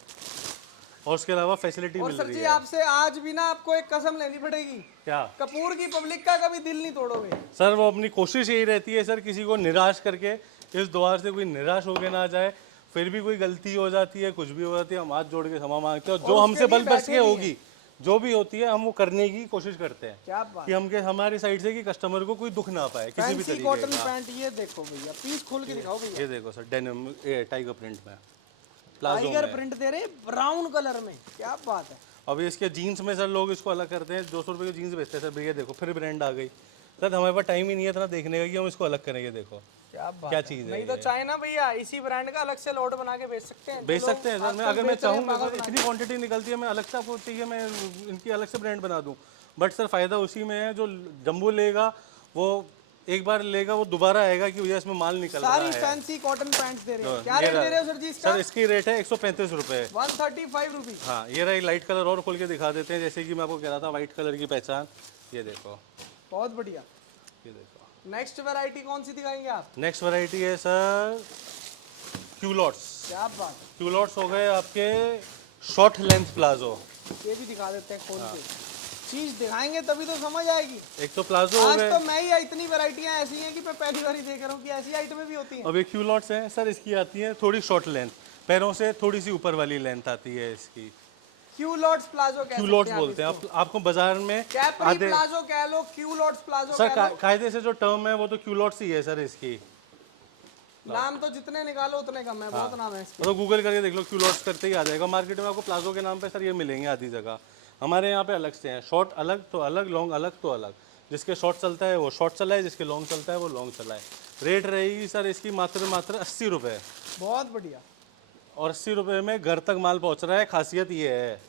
और उसके अलावा फैसिलिटी और मिल सर रही जी है। आपसे आज भी ना आपको एक कसम लेनी पड़ेगी, क्या कपूर की पब्लिक का कभी दिल नहीं तोड़ोगे। सर, वो अपनी कोशिश यही रहती है सर, किसी को निराश करके इस द्वार से कोई निराश होके ना जाए। फिर भी कोई गलती हो जाती है, कुछ भी हो जाती है, हम हाथ जोड़ के क्षमा मांगते हैं। और जो और हमसे उसके बल लिए बस के बैठे भी होगी, जो भी होती है, हम वो करने की कोशिश करते हैं क्या बात। कि हमारी साइड से कि कस्टमर को कोई दुख ना पाए किसी भी फैंसी तरीके कॉटन का। पैंट ये देखो भैया, पीस खोल के दिखाओ भैया। ये देखो सर, डेनिम टाइगर प्रिंट में, प्लाजो टाइगर में। प्रिंट दे रहे ब्राउन कलर में, क्या बात है। अब इसके जीन्स में सर लोग इसको अलग करते हैं, 200 रुपये की जीन्स बेचते हैं सर। भैया देखो फिर ब्रांड आ गई सर, हमारे पास टाइम ही नहीं है इतना देखने का कि हम इसको अलग करेंगे। देखो क्या बात क्या है। चीज़ है नहीं तो चाहे ना भैया इसी ब्रांड का अलग से लॉट बना के बेच सकते हैं। बेच जो लोग सकते हैं सर। मैं आजकल अगर मैं बेच रहे हैं चाहूँगा पागल सर, बना इतनी क्वांटिटी निकलती है, मैं अलग से आपको चाहिए मैं इनकी अलग से ब्रांड बना दूँ। बट सर फ़ायदा उसी में है, जो जम्बो लेगा वो एक बार लेगा, वो दोबारा आएगा कि भैया इसमें माल निकल रहा सारी है। फैंसी कॉटन पैंट्स दे रहे हैं। क्या ये रेट रहा। दे रहे हो सर जी इसका? सर इसकी रेट है 135 रुपये। 135 रुपीज। हाँ, ये रहा। एक लाइट कलर और खोल के दिखा देते हैं, जैसे कि मैं आपको कह रहा था वाइट कलर की पहचान। ये देखो, बहुत बढ़िया। ये देखो। नेक्स्ट वैरायटी कौन सी दिखाएंगे आप? नेक्स्ट वैरायटी है सर क्यूलॉट्स। क्या बात क्यूलॉट्स हो गए आपके शॉर्ट लेंथ प्लाजो। है, ये भी दिखा देते हैं खोल के। चीज दिखाएंगे तभी तो समझ आएगी। एक तो प्लाजो हो आज गए। तो मैं ही इतनी वैरायटियां ऐसी हैं कि मैं पहली बार ही देख रहा हूँ कि ऐसी आइटमें भी होती हैं। अब ये क्यूलॉट्स हैं सर, इसकी आती है थोड़ी शॉर्ट लेंथ, पैरों से थोड़ी सी ऊपर वाली लेंथ आती है इसकी। क्यूलॉट्स प्लाजो कह क्यूलॉट्स सकते हैं बोलते हैं आपको बाजार में कैपरी आधे। प्लाजो कह लो, क्यूलॉट्स प्लाजो सर कह लो। कायदे से जो टर्म है वो तो क्यूलॉट्स ही है सर इसकी। नाम तो जितने निकालो उतने कम है, बहुत नाम है इसके। तो गूगल करके देख लो, क्यूलॉट्स करते ही आ जाएगा। मार्केट में आपको प्लाजो के नाम पे सर ये मिलेंगे आधी जगह। हमारे यहाँ पे अलग से हैं, शॉर्ट अलग तो अलग, लॉन्ग अलग तो अलग। जिसके शॉर्ट चलता है वो शॉर्ट चला है, जिसके लॉन्ग चलता है वो लॉन्ग चला है। रेट रहेगी सर इसकी मात्र 80 रुपये। बहुत बढ़िया। और 80 रुपये में घर तक माल पहुँच रहा है, खासियत ये है।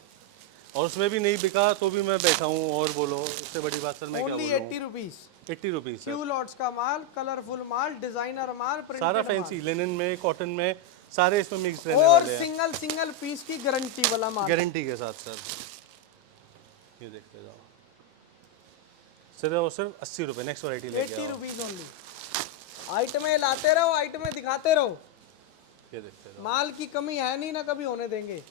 और उसमें भी नहीं बिका तो भी मैं बैठा हूँ, और बोलो इससे बड़ी बात सर मैं क्या ओनली बोलूँ। 80 रुपीज। 80 rupees sir. क्यूलॉट्स का माल, कलरफुल माल, डिजाइनर माल, सारा प्रिंटेड फैंसी लिनन में, कॉटन में, सारे इसमें मिक्स रहने और वाले हैं, सिंगल सिंगल पीस की गारंटी वाला माल। गारंटी के साथ सर। ये देखते जाओ, सिर्फ और सिर्फ 80 रुपये। नेक्स्ट वैरायटी लेके 80 आओ। Rupees only. आइटमें लाते रहो, आइटमें दिखाते रहो। ये देखते जाओ। माल की कमी है नहीं, ना कभी होने देंगे।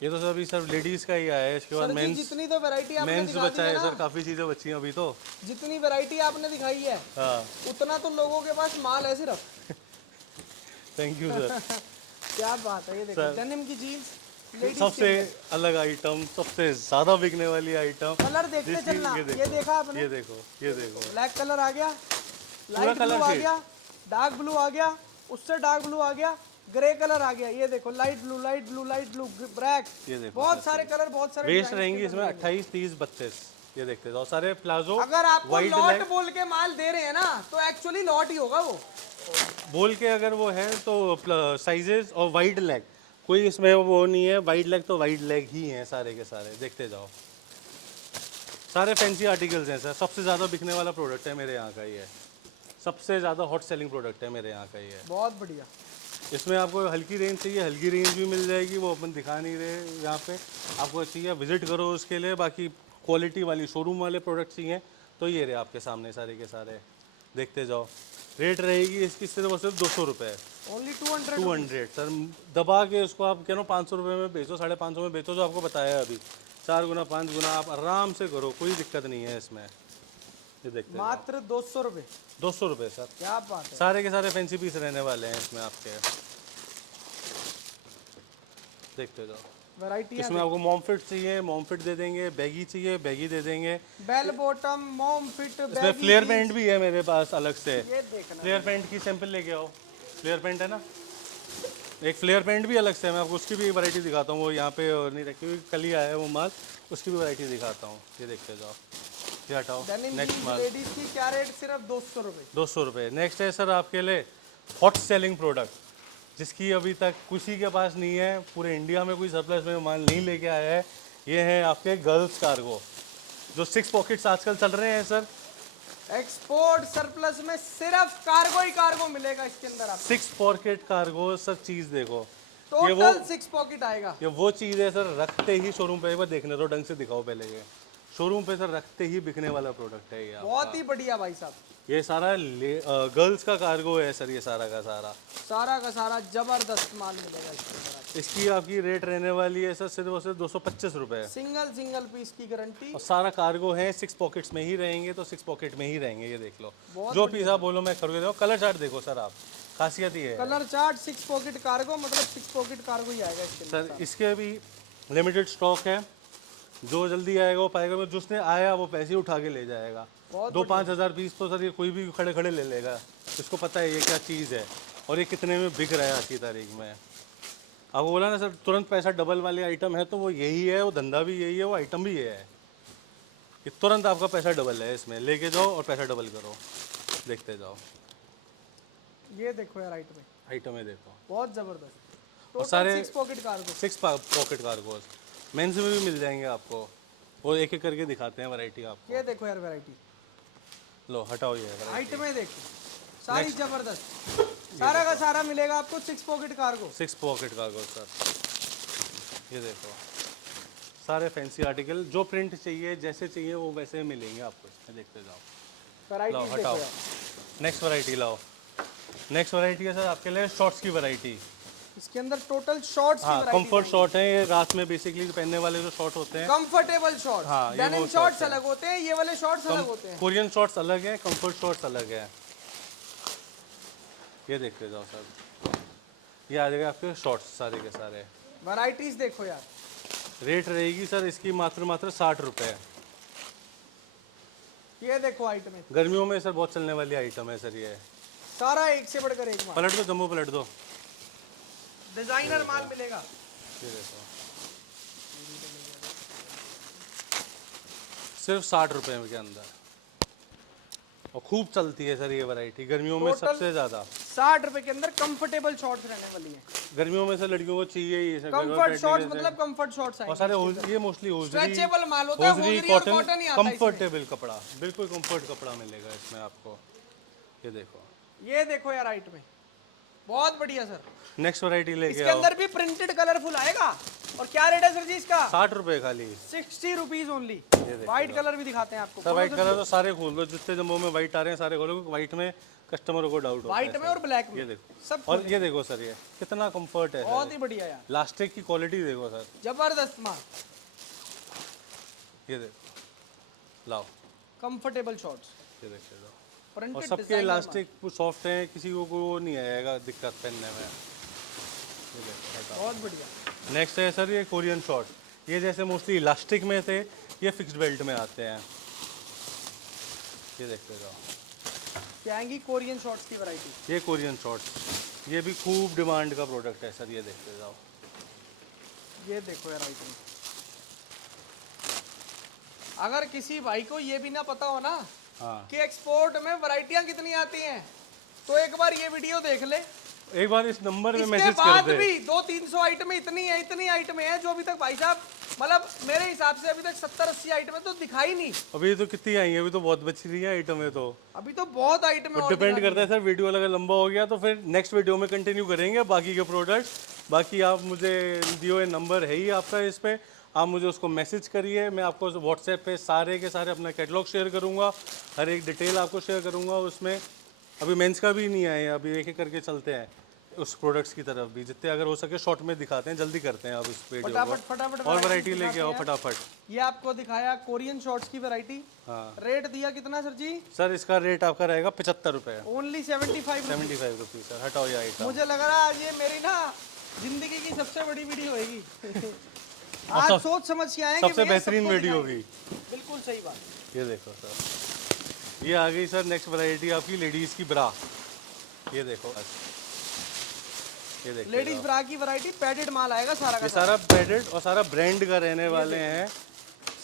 ये तो सर अभी सर लेडीज का ही आया है, इसके बाद सर जी मेंस जितनी तो वैरायटी आपने मेंस दिखा दी बचा है है ना, सर, काफी चीजें बची हैं अभी तो। जितनी वैरायटी आपने दिखाई है हाँ, उतना तो लोगों के पास माल है सिर्फ। Thank you sir. क्या बात है, ये देखो सर, डेनिम की जीन्स लेडीज सबसे अलग आइटम, सबसे ज्यादा बिकने वाली आइटम। कलर देखते जिसकी- चलना, ये देखो, ये देखा आपने, ये देखो, ये देखो। ब्लैक कलर आ गया, लाइट ब्लू कलर आ शेड। गया, डार्क ब्लू आ गया, उससे डार्क ब्लू आ गया, ग्रे कलर आ गया, ये देखो light blue, light blue, light blue, black, ये देखो बहुत सारे कलर, बहुत सारे वेस्ट designs रहेंगी के इसमें कलर हैं। 28, 30, 32। ये देखते जाओ सारे प्लाजो। अगर आपको वाइड लॉट लेग बोल के माल दे रहे हैं ना तो एक्चुअली लॉट ही होगा वो। बोल के अगर वो है तो साइजेस और वाइड लेग, कोई इसमें वो नहीं है। वाइड लेग तो वाइड लेग ही हैं सारे के सारे, देखते जाओ। सारे फैंसी आर्टिकल्स हैं सर। सबसे ज़्यादा बिकने वाला प्रोडक्ट है मेरे यहाँ का ही है, सबसे ज़्यादा हॉट सेलिंग प्रोडक्ट है मेरे यहाँ का ही है। बहुत बढ़िया। इसमें आपको हल्की रेंज चाहिए, हल्की रेंज भी मिल जाएगी, वो अपन दिखा नहीं रहे यहाँ पे। आपको चाहिए विजिट करो उसके लिए। बाकी क्वालिटी वाली शोरूम वाले प्रोडक्ट चाहिए तो ये रहे आपके सामने सारे के सारे, देखते जाओ। रेट रहेगी इसकी सिर्फ और सिर्फ 200 रुपये, ओनली 200। 200 सर। दबा के उसको आप कह लो 500 रुपये में बेचो, 550 में बेचो, जो आपको बताया है अभी 4 गुना 5 गुना आप आराम से करो, कोई दिक्कत नहीं है इसमें। ये देखते जाओ। मात्र 200 रुपए। 200 रुपये सर। क्या बात है। सारे के सारे फैंसी पीस रहने वाले हैं इसमें आपके, देखते जाओ। वैरायटी इसमें आपको मॉम फिट चाहिए, मॉम फिट दे देंगे। बैगी चाहिए, बैगी दे देंगे। बेल बॉटम, मॉम फिट, इसमें फ्लेयर पैंट भी है मेरे पास अलग से। ये देखना, फ्लेयर पैंट की सैंपल लेके आओ। फ्लेयर पैंट है ना, एक फ्लेयर पैंट भी अलग से है। मैं आपको उसकी भी वैरायटी दिखाता हूँ, वो यहाँ पे नहीं रखी हुई, कल ही आया है वो माल, उसकी भी वैरायटी दिखाता हूँ। ये देखते जाओ। ये हटाओ। डेनिम नेक्स्ट जीन्स माल लेडीज की क्या रेट, सिर्फ 200 रुपए। 200 रुपये। नेक्स्ट है सर आपके लिए हॉट सेलिंग प्रोडक्ट, जिसकी अभी तक किसी के पास नहीं है, पूरे इंडिया में कोई सरप्लस में माल नहीं लेके आया है। ये है आपके गर्ल्स कार्गो, जो 6 पॉकेट्स आजकल चल रहे हैं सर। एक्सपोर्ट सरप्लस में सिर्फ कार्गो ही कार्गो मिलेगा इसके अंदर आप। 6 पॉकेट कार्गो सर, चीज़ देखो। टोटल 6 पॉकेट आएगा। ये वो चीज़ है सर, रखते ही शोरूम पे एक बार देखने दो, ढंग से दिखाओ पहले। ये शोरूम पे सर रखते ही बिकने वाला प्रोडक्ट है ये आपका। बहुत ही बढ़िया भाई साहब। ये सारा गर्ल्स का कार्गो है सर, ये सारा का सारा। सारा का सारा जबरदस्त माल मिलेगा इसके अंदर आपको। इसकी आपकी रेट रहने वाली है सर सिर्फ और सिर्फ 225 रुपये। सिंगल सिंगल पीस की गारंटी। और सारा कार्गो है, 6 पॉकेट्स में ही रहेंगे, तो 6 पॉकेट में ही रहेंगे। ये देख लो, बहुत जो पीस आप बोलो मैं खरीद दो। कलर चार्ट देखो सर आप, खासियत ही है कलर चार्ट 6 पॉकेट कार्गो, मतलब 6 पॉकेट कार्गो ही आएगा इसके अंदर। सर। इसके भी लिमिटेड स्टॉक है, जो जल्दी आएगा वो पाएगा। जिसने आया वो पैसे उठा के ले जाएगा। बहुत 2-5 हज़ार पीस तो सर ये कोई भी खड़े खड़े ले लेगा। इसको पता है ये क्या चीज़ है और ये कितने में बिक रहा है आज की तारीख में। आपको बोला ना सर, तुरंत पैसा डबल वाले आइटम है तो वो यही है, वो धंधा भी यही है, वो आइटम भी ये है कि तुरंत आपका पैसा डबल है। इसमें लेके जाओ और पैसा डबल करो, देखते जाओ। ये देखो यार आइटम में, आइटम है देखो, बहुत जबरदस्त। और टोटल सारे 6 pocket cargo. 6 pocket cargos men's में भी मिल जाएंगे आपको। वो एक एक करके दिखाते हैं वैरायटी आपको। ये देखो यार वैरायटी, लो हटाओ ये variety। आइटम में देखो सारी जबरदस्त। सारा का सारा मिलेगा आपको 6 pocket cargo. 6 pocket cargo sir. ये देखो सारे फैंसी आर्टिकल, जो प्रिंट चाहिए जैसे चाहिए वो वैसे मिलेंगे आपको इसमें, देखते जाओ। वैरायटी लाओ देखो हटाओ, यार। नेक्स्ट वैरायटी लाओ। नेक्स्ट वैरायटी है सर आपके लिए शॉर्ट्स की वैरायटी। इसके अंदर टोटल शॉर्ट्स की हाँ, वैरायटी। कंफर्ट शॉर्ट है ये, रात में बेसिकली पहनने वाले जो शॉर्ट होते हैं। Comfortable shorts. हाँ, ये डेनिम वो शॉर्ट्स shorts अलग होते हैं, ये वाले शॉर्ट्स अलग होते हैं। कोरियन शॉर्ट्स अलग है, कंफर्ट शॉर्ट्स अलग है। ये देखते जाओ सर, ये आ जाएगा आपके शॉर्ट्स सारे के सारे। वैरायटीज देखो यार। रेट रहेगी सर इसकी मात्र 60 रुपये। ये देखो आइटम है, गर्मियों में सर बहुत चलने वाली आइटम है सर ये। सारा एक से बढ़कर एक माल। पलट दो, जम्बो पलट दो। डिजाइनर माल मिलेगा। ये देखो सिर्फ 60 रुपये के अंदर, और खूब चलती है सर ये वैरायटी गर्मियों में Total सबसे ज़्यादा। 60 रुपए के अंदर कंफर्टेबल शॉर्ट्स रहने वाली है। गर्मियों में सर लड़कियों को चाहिए ही सर, कंफर्ट शॉर्ट्स मतलब कंफर्ट शॉर्ट्स और सारे ये मोस्टली स्ट्रेचेबल माल होता है, होजरी और कॉटन ही आता है इसमें। कंफर्टेबल कपड़ा, बिल्कुल कंफर्ट कपड़ा मिलेगा इसमें आपको। ये देखो, ये देखो यार आइटम है, बहुत बढ़िया सर। नेक्स्ट वैरायटी लेके इसके आओ। अंदर भी प्रिंटेड कलरफुल आएगा। और क्या रेट है सर जी इसका? 60 रुपए खाली। 60 रुपीज ओनली। देखो। व्हाइट कलर भी दिखाते हैं आपको। सर व्हाइट कलर तो सारे खोल दो, जितने जम्बो में व्हाइट आ रहे हैं सारे खोलो। व्हाइट में कस्टमर को डाउट होता है। व्हाइट में और ब्लैक में ये देखो सब। और ये देखो सर, ये कितना कंफर्ट है। बहुत ही बढ़िया यार, लास्टिक की क्वालिटी देखो सर। जबरदस्त माल। ये देखो, लाओ कंफर्टेबल शॉर्ट्स, ये देखो जाओ। और प्रिंटेड सबके डिजाइन। इलास्टिक सॉफ्ट हैं, किसी को वो नहीं आएगा दिक्कत पहनने में। ये देखो बताओ। बहुत बढ़िया। नेक्स्ट है सर ये कोरियन शॉर्ट। ये जैसे मोस्टली इलास्टिक में थे, ये फिक्स्ड बेल्ट में आते हैं। ये देखते जाओ। क्या आएंगी कोरियन शॉर्ट्स की वैरायटी। ये कोरियन शॉर्ट्स, ये भी खूब डिमांड का प्रोडक्ट है सर। ये देखते जाओ। ये देखो यार आइटम। अगर किसी भाई को ये भी ना पता हो ना हाँ, कि एक्सपोर्ट में वैरायटियां कितनी आती हैं, तो एक बार ये वीडियो देख ले। एक बार इस नंबर में इसके मैसेज कर बाद दे। भी 200-300 आइटम इतनी आइटम है जो अभी तक भाई साहब, मतलब मेरे हिसाब से अभी तक 70-80 आइटम तो दिखाई नहीं। अभी तो कितनी आई है, अभी तो बहुत बच रही है आइटम है। तो अभी तो बहुत आइटम है। और डिपेंड करता है सर, वीडियो अगर लंबा हो गया तो फिर नेक्स्ट वीडियो में कंटिन्यू करेंगे बाकी के प्रोडक्ट। बाकी आप मुझे दियो नंबर है ही आपका, इस पे आप मुझे उसको मैसेज करिए। मैं आपको व्हाट्सएप पे सारे के सारे अपना कैटलॉग शेयर करूँगा, हर एक डिटेल आपको शेयर करूँगा उसमें। अभी मेंस का भी नहीं आए, अभी एक एक करके चलते हैं उस प्रोडक्ट्स की तरफ भी। जितने अगर हो सके शॉर्ट में दिखाते हैं, जल्दी करते हैं अब इस वीडियो को। फटाफट और वैरायटी लेके आओ फटाफट। ये आपको दिखाया कोरियन शॉर्ट्स की वैरायटी। हाँ रेट दिया कितना सर जी? सर, इसका रेट आपका रहेगा 75 रुपये। ओनली 75। 75 rupees sir. हटाओ ये आइटम। मुझे लग रहा है आज ये मेरी ना जिंदगी की सबसे बड़ी वीडियो होगी। आज सोच समझ के आए सबसे बेहतरीन वीडियो होगी। बिल्कुल सही बात। ये देखो सर, ये आ गई सर नेक्स्ट वैरायटी आपकी लेडीज़ की ब्रा। ये देखो, ये देखो लेडीज ब्रा की वैरायटी, पैडेड माल आएगा सारा का ये सारा ब्रांडेड और सारा ब्रांड का रहने वाले हैं।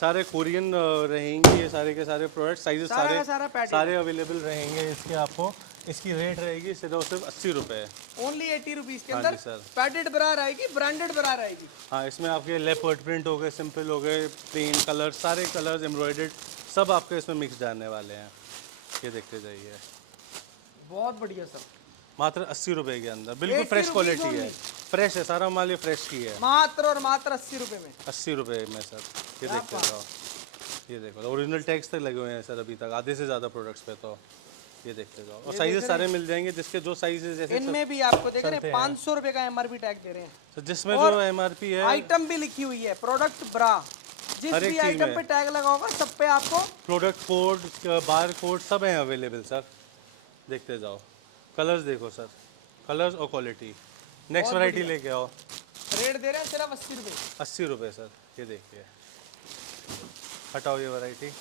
सारे कोरियन रहेंगे ये सारे के सारे प्रोडक्ट। साइजेस सारा का सारा padded सारे अवेलेबल रहेंगे इसके आपको। इसकी रेट रहेगी सिर्फ 80 रुपये। ओनली 80 रुपीज के हाँ अंदर जी सर। पैडेड ब्रा रहेगी, ब्रांडेड ब्रा रहेगी। हाँ, इसमें आपके लेपर्ड प्रिंट हो गए, सिंपल हो गए, प्लेन कलर, सारे कलर्स एम्ब्रॉयडर्ड सब आपके इसमें मिक्स जाने वाले हैं। ये देखते जाइए। बहुत बढ़िया सर। मात्र 80 रुपए के अंदर, बिल्कुल 80 फ्रेश रुपीज क्वालिटी है। फ्रेश है सारा माल, ये फ्रेश की है। मात्र और मात्र 80 रुपए में। 80 रुपए में सर। ये देखते जाओ। ये देखो ओरिजिनल टैग्स तक लगे हुए हैं सर अभी तक, आधे से ज़्यादा प्रोडक्ट्स पे। तो ये देखते जाओ। और साइजेस सारे मिल जाएंगे, जिसके जो साइजेस जैसे इनमें भी आपको देख रहे हैं 500 रुपए का MRP टैग दे रहे हैं। तो जिसमें जो MRP है, आइटम भी लिखी हुई है, प्रोडक्ट ब्रा। जिस भी आइटम पे टैग लगा होगा सब पे आपको प्रोडक्ट कोड, बार कोड सब है अवेलेबल सर। देखते जाओ। कलर्स देखो सर, कलर्स और क्वालिटी। नेक्स्ट वैरायटी लेके आओ। रेट दे रहे हैं सिर्फ 80 रुपए। 80 रुपये सर। ये देखिए, हटाओ ये वैरायटी।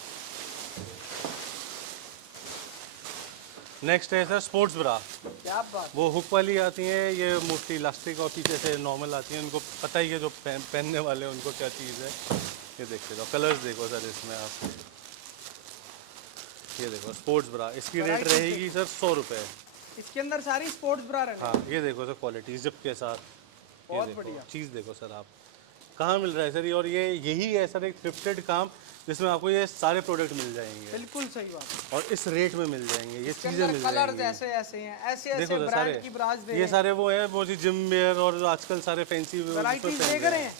नेक्स्ट है सर स्पोर्ट्स ब्रा। क्या बात। वो हुक वाली आती हैं, ये मोस्टली इलास्टिक और पीछे से नॉर्मल आती हैं। उनको पता ही है जो पहनने वाले हैं उनको क्या चीज़ है। ये देखते जाओ। कलर्स देखो सर इसमें आप। ये देखो स्पोर्ट्स ब्रा, इसकी रेट रहेगी सर 100 रुपये। इसके अंदर सारी स्पोर्ट्स ब्रा रहने। हाँ, ये देखो सर क्वालिटी जिप के साथ। ये बहुत देखो बढ़िया। चीज़ देखो सर आप। कहाँ मिल रहा है सर ये? और ये यही है सर एक थ्रिफ्टेड काम, जिसमें आपको ये सारे प्रोडक्ट मिल जाएंगे बिल्कुल सही बात। और इस रेट में मिल जाएंगे। ये चीज़ें मिल कलर जाएंगी। ऐसे ऐसे हैं, ऐसे देखो ऐसे सर ब्रांड सारे की ब्राज दे ये सारे वो हैं वो जी जिम वेयर और आजकल सारे फैंसी वैरायटीज देख रहे हैं।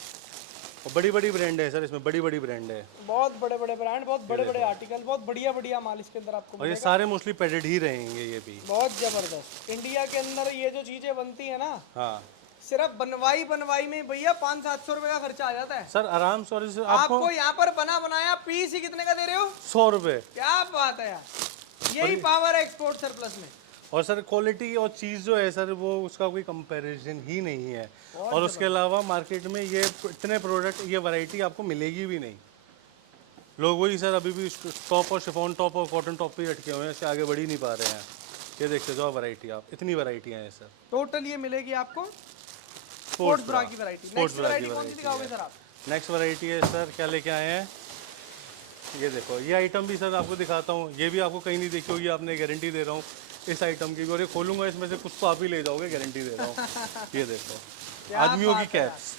और बड़ी बड़ी ब्रांड है सर इसमें, बड़ी बड़ी ब्रांड है। बहुत बड़े बड़े ब्रांड, बहुत बड़े बड़े आर्टिकल, बहुत बढ़िया बढ़िया माल इसके अंदर आपको और ये सारे मोस्टली पैडेड ही रहेंगे ये भी। बहुत जबरदस्त। इंडिया के अंदर ये जो चीजें बनती है ना, हाँ सिर्फ बनवाई में भैया 500-700 रुपए का खर्चा आ जाता है। सर आराम से। और आपको यहाँ पर बना बनाया पीस ही कितने का दे रहे हो? 100 रुपये। क्या बात है यार, यही पावर है एक्सपोर्ट सरप्लस में। और सर क्वालिटी और चीज़ जो है सर वो उसका कोई कंपैरिजन ही नहीं है। और उसके अलावा मार्केट में ये इतने प्रोडक्ट, ये वैरायटी आपको मिलेगी भी नहीं। लोग वही सर अभी भी टॉप और शिफॉन टॉप और कॉटन टॉप पे अटके हुए हैं, इससे आगे बढ़ ही नहीं पा रहे हैं। ये देखते जाओ वैरायटी आप, इतनी वैरायटियाँ हैं सर। टोटल ये मिलेगी आपको स्पोर्ट्स ब्रा की वैरायटी। नेक्स्ट वैरायटी कौन सी दिखाओगे सर आप? नेक्स्ट वैरायटी है सर, क्या लेके आए हैं? ये देखो, ये आइटम भी सर आपको दिखाता हूँ। ये भी आपको कहीं नहीं देखी होगी, आपने गारंटी दे रहा हूँ इस आइटम की भी। और ये खोलूंगा इसमें से कुछ तो आप ही ले जाओगे, गारंटी दे रहा हूँ। ये देखो आदमियों की कैप्स,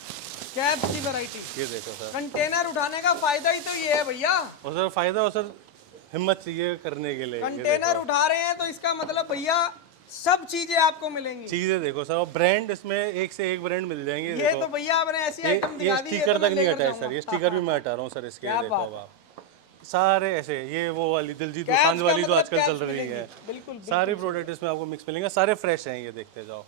कैप्स की वैरायटी। ये देखो सर। कंटेनर उठाने का फायदा ही तो ये है भैया। और सर फायदा और सर हिम्मत चाहिए करने के लिए। कंटेनर उठा रहे हैं तो इसका मतलब भैया सब चीजें आपको मिलेंगी। चीजें देखो सर, और ब्रांड इसमें एक से एक ब्रांड मिल जाएंगे। ये देखो तो भैया आपने ऐसी ये आइटम दिखा दी, ये स्टिकर तो मैं तक नहीं लेकर हटा है सर, जाऊंगा। ये स्टिकर भी मैं हटा रहा हूँ सर इसके। क्या देखो बात अब आप सारे ऐसे, ये वो वाली दिलजीत कैप्स दोसांझ का वाली जो मतलब आजकल चल कैप्स रही मिलेंगी। है, बिल्कुल सारे प्रोडक्ट इसमें आपको मिक्स मिलेंगे। सारे फ्रेश हैं, ये देखते जाओ,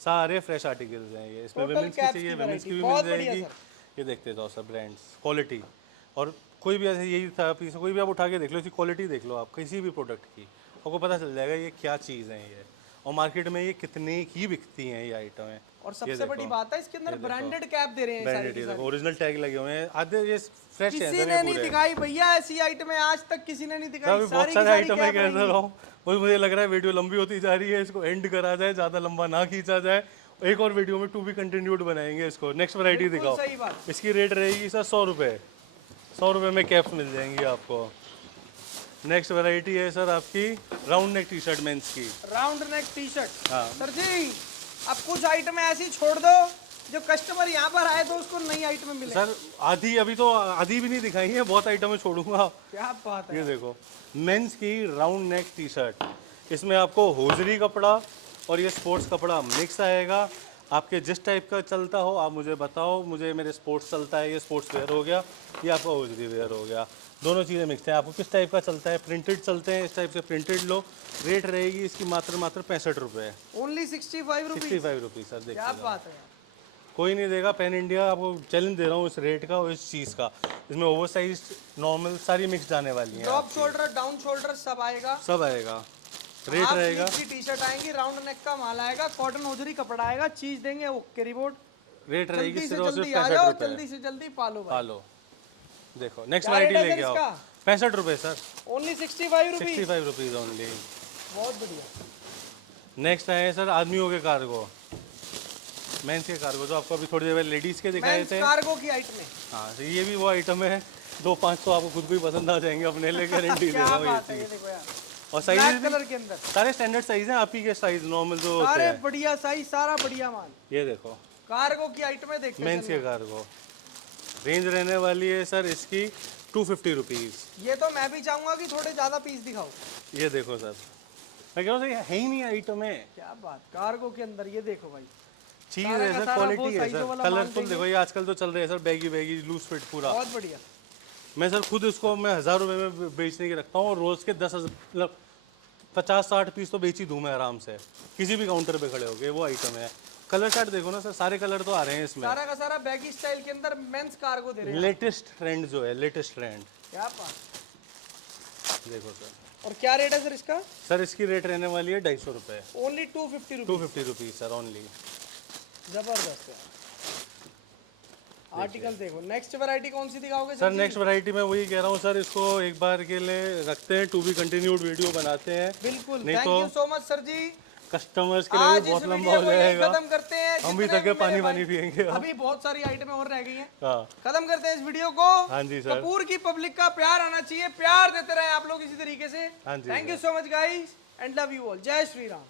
सारे फ्रेश आर्टिकल्स हैं ये। इसमें Total विमेंस की caps चाहिए, की विमेंस की variety, भी बहुत मिल बढ़िया जाएगी। सर। ये देखते जाओ सर, ब्रांड्स, क्वालिटी, और कोई भी ऐसे यही था पीस, कोई भी आप उठा के देख लो, इसकी क्वालिटी देख लो आप किसी भी प्रोडक्ट की, आपको पता चल जाएगा ये क्या चीज़ है ये, और मार्केट में ये कितने की बिकती हैं ये आइटम है। और सबसे बड़ी बात है इसके अंदर ये देखो। ब्रांडेड कैप दे रहे हैं सारी ब्रांडेड, की ये देखो सारी। ओरिजिनल टैग लगे हुए हैं, आधे ये फ्रेश हैं किसी सर, ने ये नहीं पूरे। दिखाई भैया ऐसी आइटम है, आज तक किसी ने नहीं सर दिखाई। अभी बहुत सारी की सारे सारी आइटम है, कैप कह रहेंगी। रहा हूँ, वही मुझे लग रहा है वीडियो लंबी होती जा रही है, इसको एंड करा जाए, ज़्यादा लंबा ना खींचा जाए, एक और वीडियो में टू बी कंटिन्यूड बनाएंगे इसको। नेक्स्ट वैरायटी बिल्कुल दिखाओ। सही बात। इसकी रेट रहेगी सर 100 रुपये, 100 रुपये में कैप्स मिल जाएंगी आपको। नेक्स्ट वैरायटी है सर आपकी round neck T shirt men's की। Round neck T shirt. हाँ। सर जी अब कुछ आइटम ऐसी छोड़ दो जो कस्टमर यहाँ पर आए तो उसको नई आइटम मिले। सर आधी, अभी तो आधी भी नहीं दिखाई है, बहुत आइटमें छोड़ूंगा। क्या बात है। ये देखो मेंस की राउंड नेक टी शर्ट, इसमें आपको होजरी कपड़ा और ये स्पोर्ट्स कपड़ा मिक्स आएगा। आपके जिस टाइप का चलता हो आप मुझे बताओ, मुझे मेरे स्पोर्ट्स चलता है, ये स्पोर्ट्स वेयर हो गया, ये आपका होजरी वेयर हो गया, दोनों चीज़ें मिक्स हैं। आपको किस टाइप का चलता है, प्रिंटेड चलते हैं, इस टाइप से प्रिंटेड लो। रेट रहेगी इसकी मात्र 65 रुपये, ओनली 65 रुपीज। 65 rupees sir. क्या देखिए बात है। कोई नहीं देगा, पैन इंडिया आपको चैलेंज दे रहा हूँ इस रेट का और इस चीज़ का। इसमें ओवर साइज, नॉर्मल सारी मिक्स जाने वाली हैं, टॉप शोल्डर डाउन शोल्डर सब आएगा। सब आएगा। रेट रहेगा, की टी शर्ट आएंगी, राउंड नेक का माल आएगा, कॉटन होजरी कपड़ा आएगा, चीज देंगे ओके रिपोर्ट। रेट रहेगी जल्दी से सिर्फ और जल्दी सिर्फ आ 65 जाओ, रुपये। जल्दी से जल्दी पालो भाई। पालो, देखो नेक्स्ट क्या वैरायटी रेट है लेके सर आओ। इसका? 65 रुपये sir, only 65 rupees. 65 rupees only. बहुत बढ़िया। नेक्स्ट आए सर आदमियों के कार्गो, मेंस के कार्गो, जो आपको अभी थोड़ी देर पहले लेडीज़ के दिखाए मेंस थे। कार्गो की आइटम है। हाँ, तो ये भी वो आइटम है, 2-500 आपको खुद को ही पसंद आ जाएंगे, अपने लिए गारंटी दे क्या रहा हूँ ये बात है, ये चीज़। देखो यार और ब्लैक साइज कलर के अंदर सारे स्टैंडर्ड साइज हैं, आप ही के साइज नॉर्मल जो होते सारे हैं। बढ़िया साइज, सारा बढ़िया माल। ये देखो कार्गो की आइटम है, देखते मेंस के कार्गो, रेंज रहने वाली है सर इसकी 250 रुपीज़। ये तो मैं भी चाहूंगा कि थोड़े ज्यादा पीस दिखाओ। ये देखो सर, मैं कह रहा हूँ है ही नहीं आइटम है, क्या बात, कार्गो के अंदर ये देखो भाई। चीज़ सारा है का सर, सारा वो क्वालिटी है साइजों सर, वाला माल कलरफुल देंगे। देखो, ये आजकल तो चल रहे हैं sir baggy baggy loose fit पूरा। बहुत बढ़िया। मैं सर खुद इसको मैं 1000 रुपये में बेचने की रखता हूँ, और रोज़ के 50-60 पीस तो बेच ही दूँ मैं आराम से, किसी भी काउंटर पे खड़े होके। वो आइटम है। कलर चार्ट देखो ना सर, सारे कलर तो आ रहे हैं इसमें। सारा का सारा बैगी स्टाइल के अंदर मेंस कार्गो दे रहे हैं। लेटेस्ट ट्रेंड जो है, लेटेस्ट ट्रेंड क्या बात। देखो सर। और क्या रेट है सर इसका? सर इसकी रेट रहने वाली है 250 रुपये, only 250 rupees. 250 rupees sir only. जबरदस्त है। आर्टिकल देखो। नेक्स्ट वैरायटी कौन सी दिखाओगे सर नेक्स्ट वैरायटी में वही कह रहा हूँ सर, इसको एक बार के लिए रखते हैं, टू बी कंटिन्यूड वीडियो बनाते हैं। बिल्कुल, नहीं थैंक तो you so much sir ji. Customers के लिए आज भी इस बहुत लंबा वीडियो हो को यहीं जाएगा, खत्म करते हैं। हम भी जितने थके मेरे पानी भाई- पानी पियेंगे अब। अभी बहुत सारी आइटमें और रह गई हैं। हाँ खत्म करते हैं इस वीडियो को। हाँ जी सर। कपूर की पब्लिक का प्यार आना चाहिए, प्यार देते रहे आप लोग इसी तरीके से। हाँ जी thank you so much guys and love you all. जय श्री राम।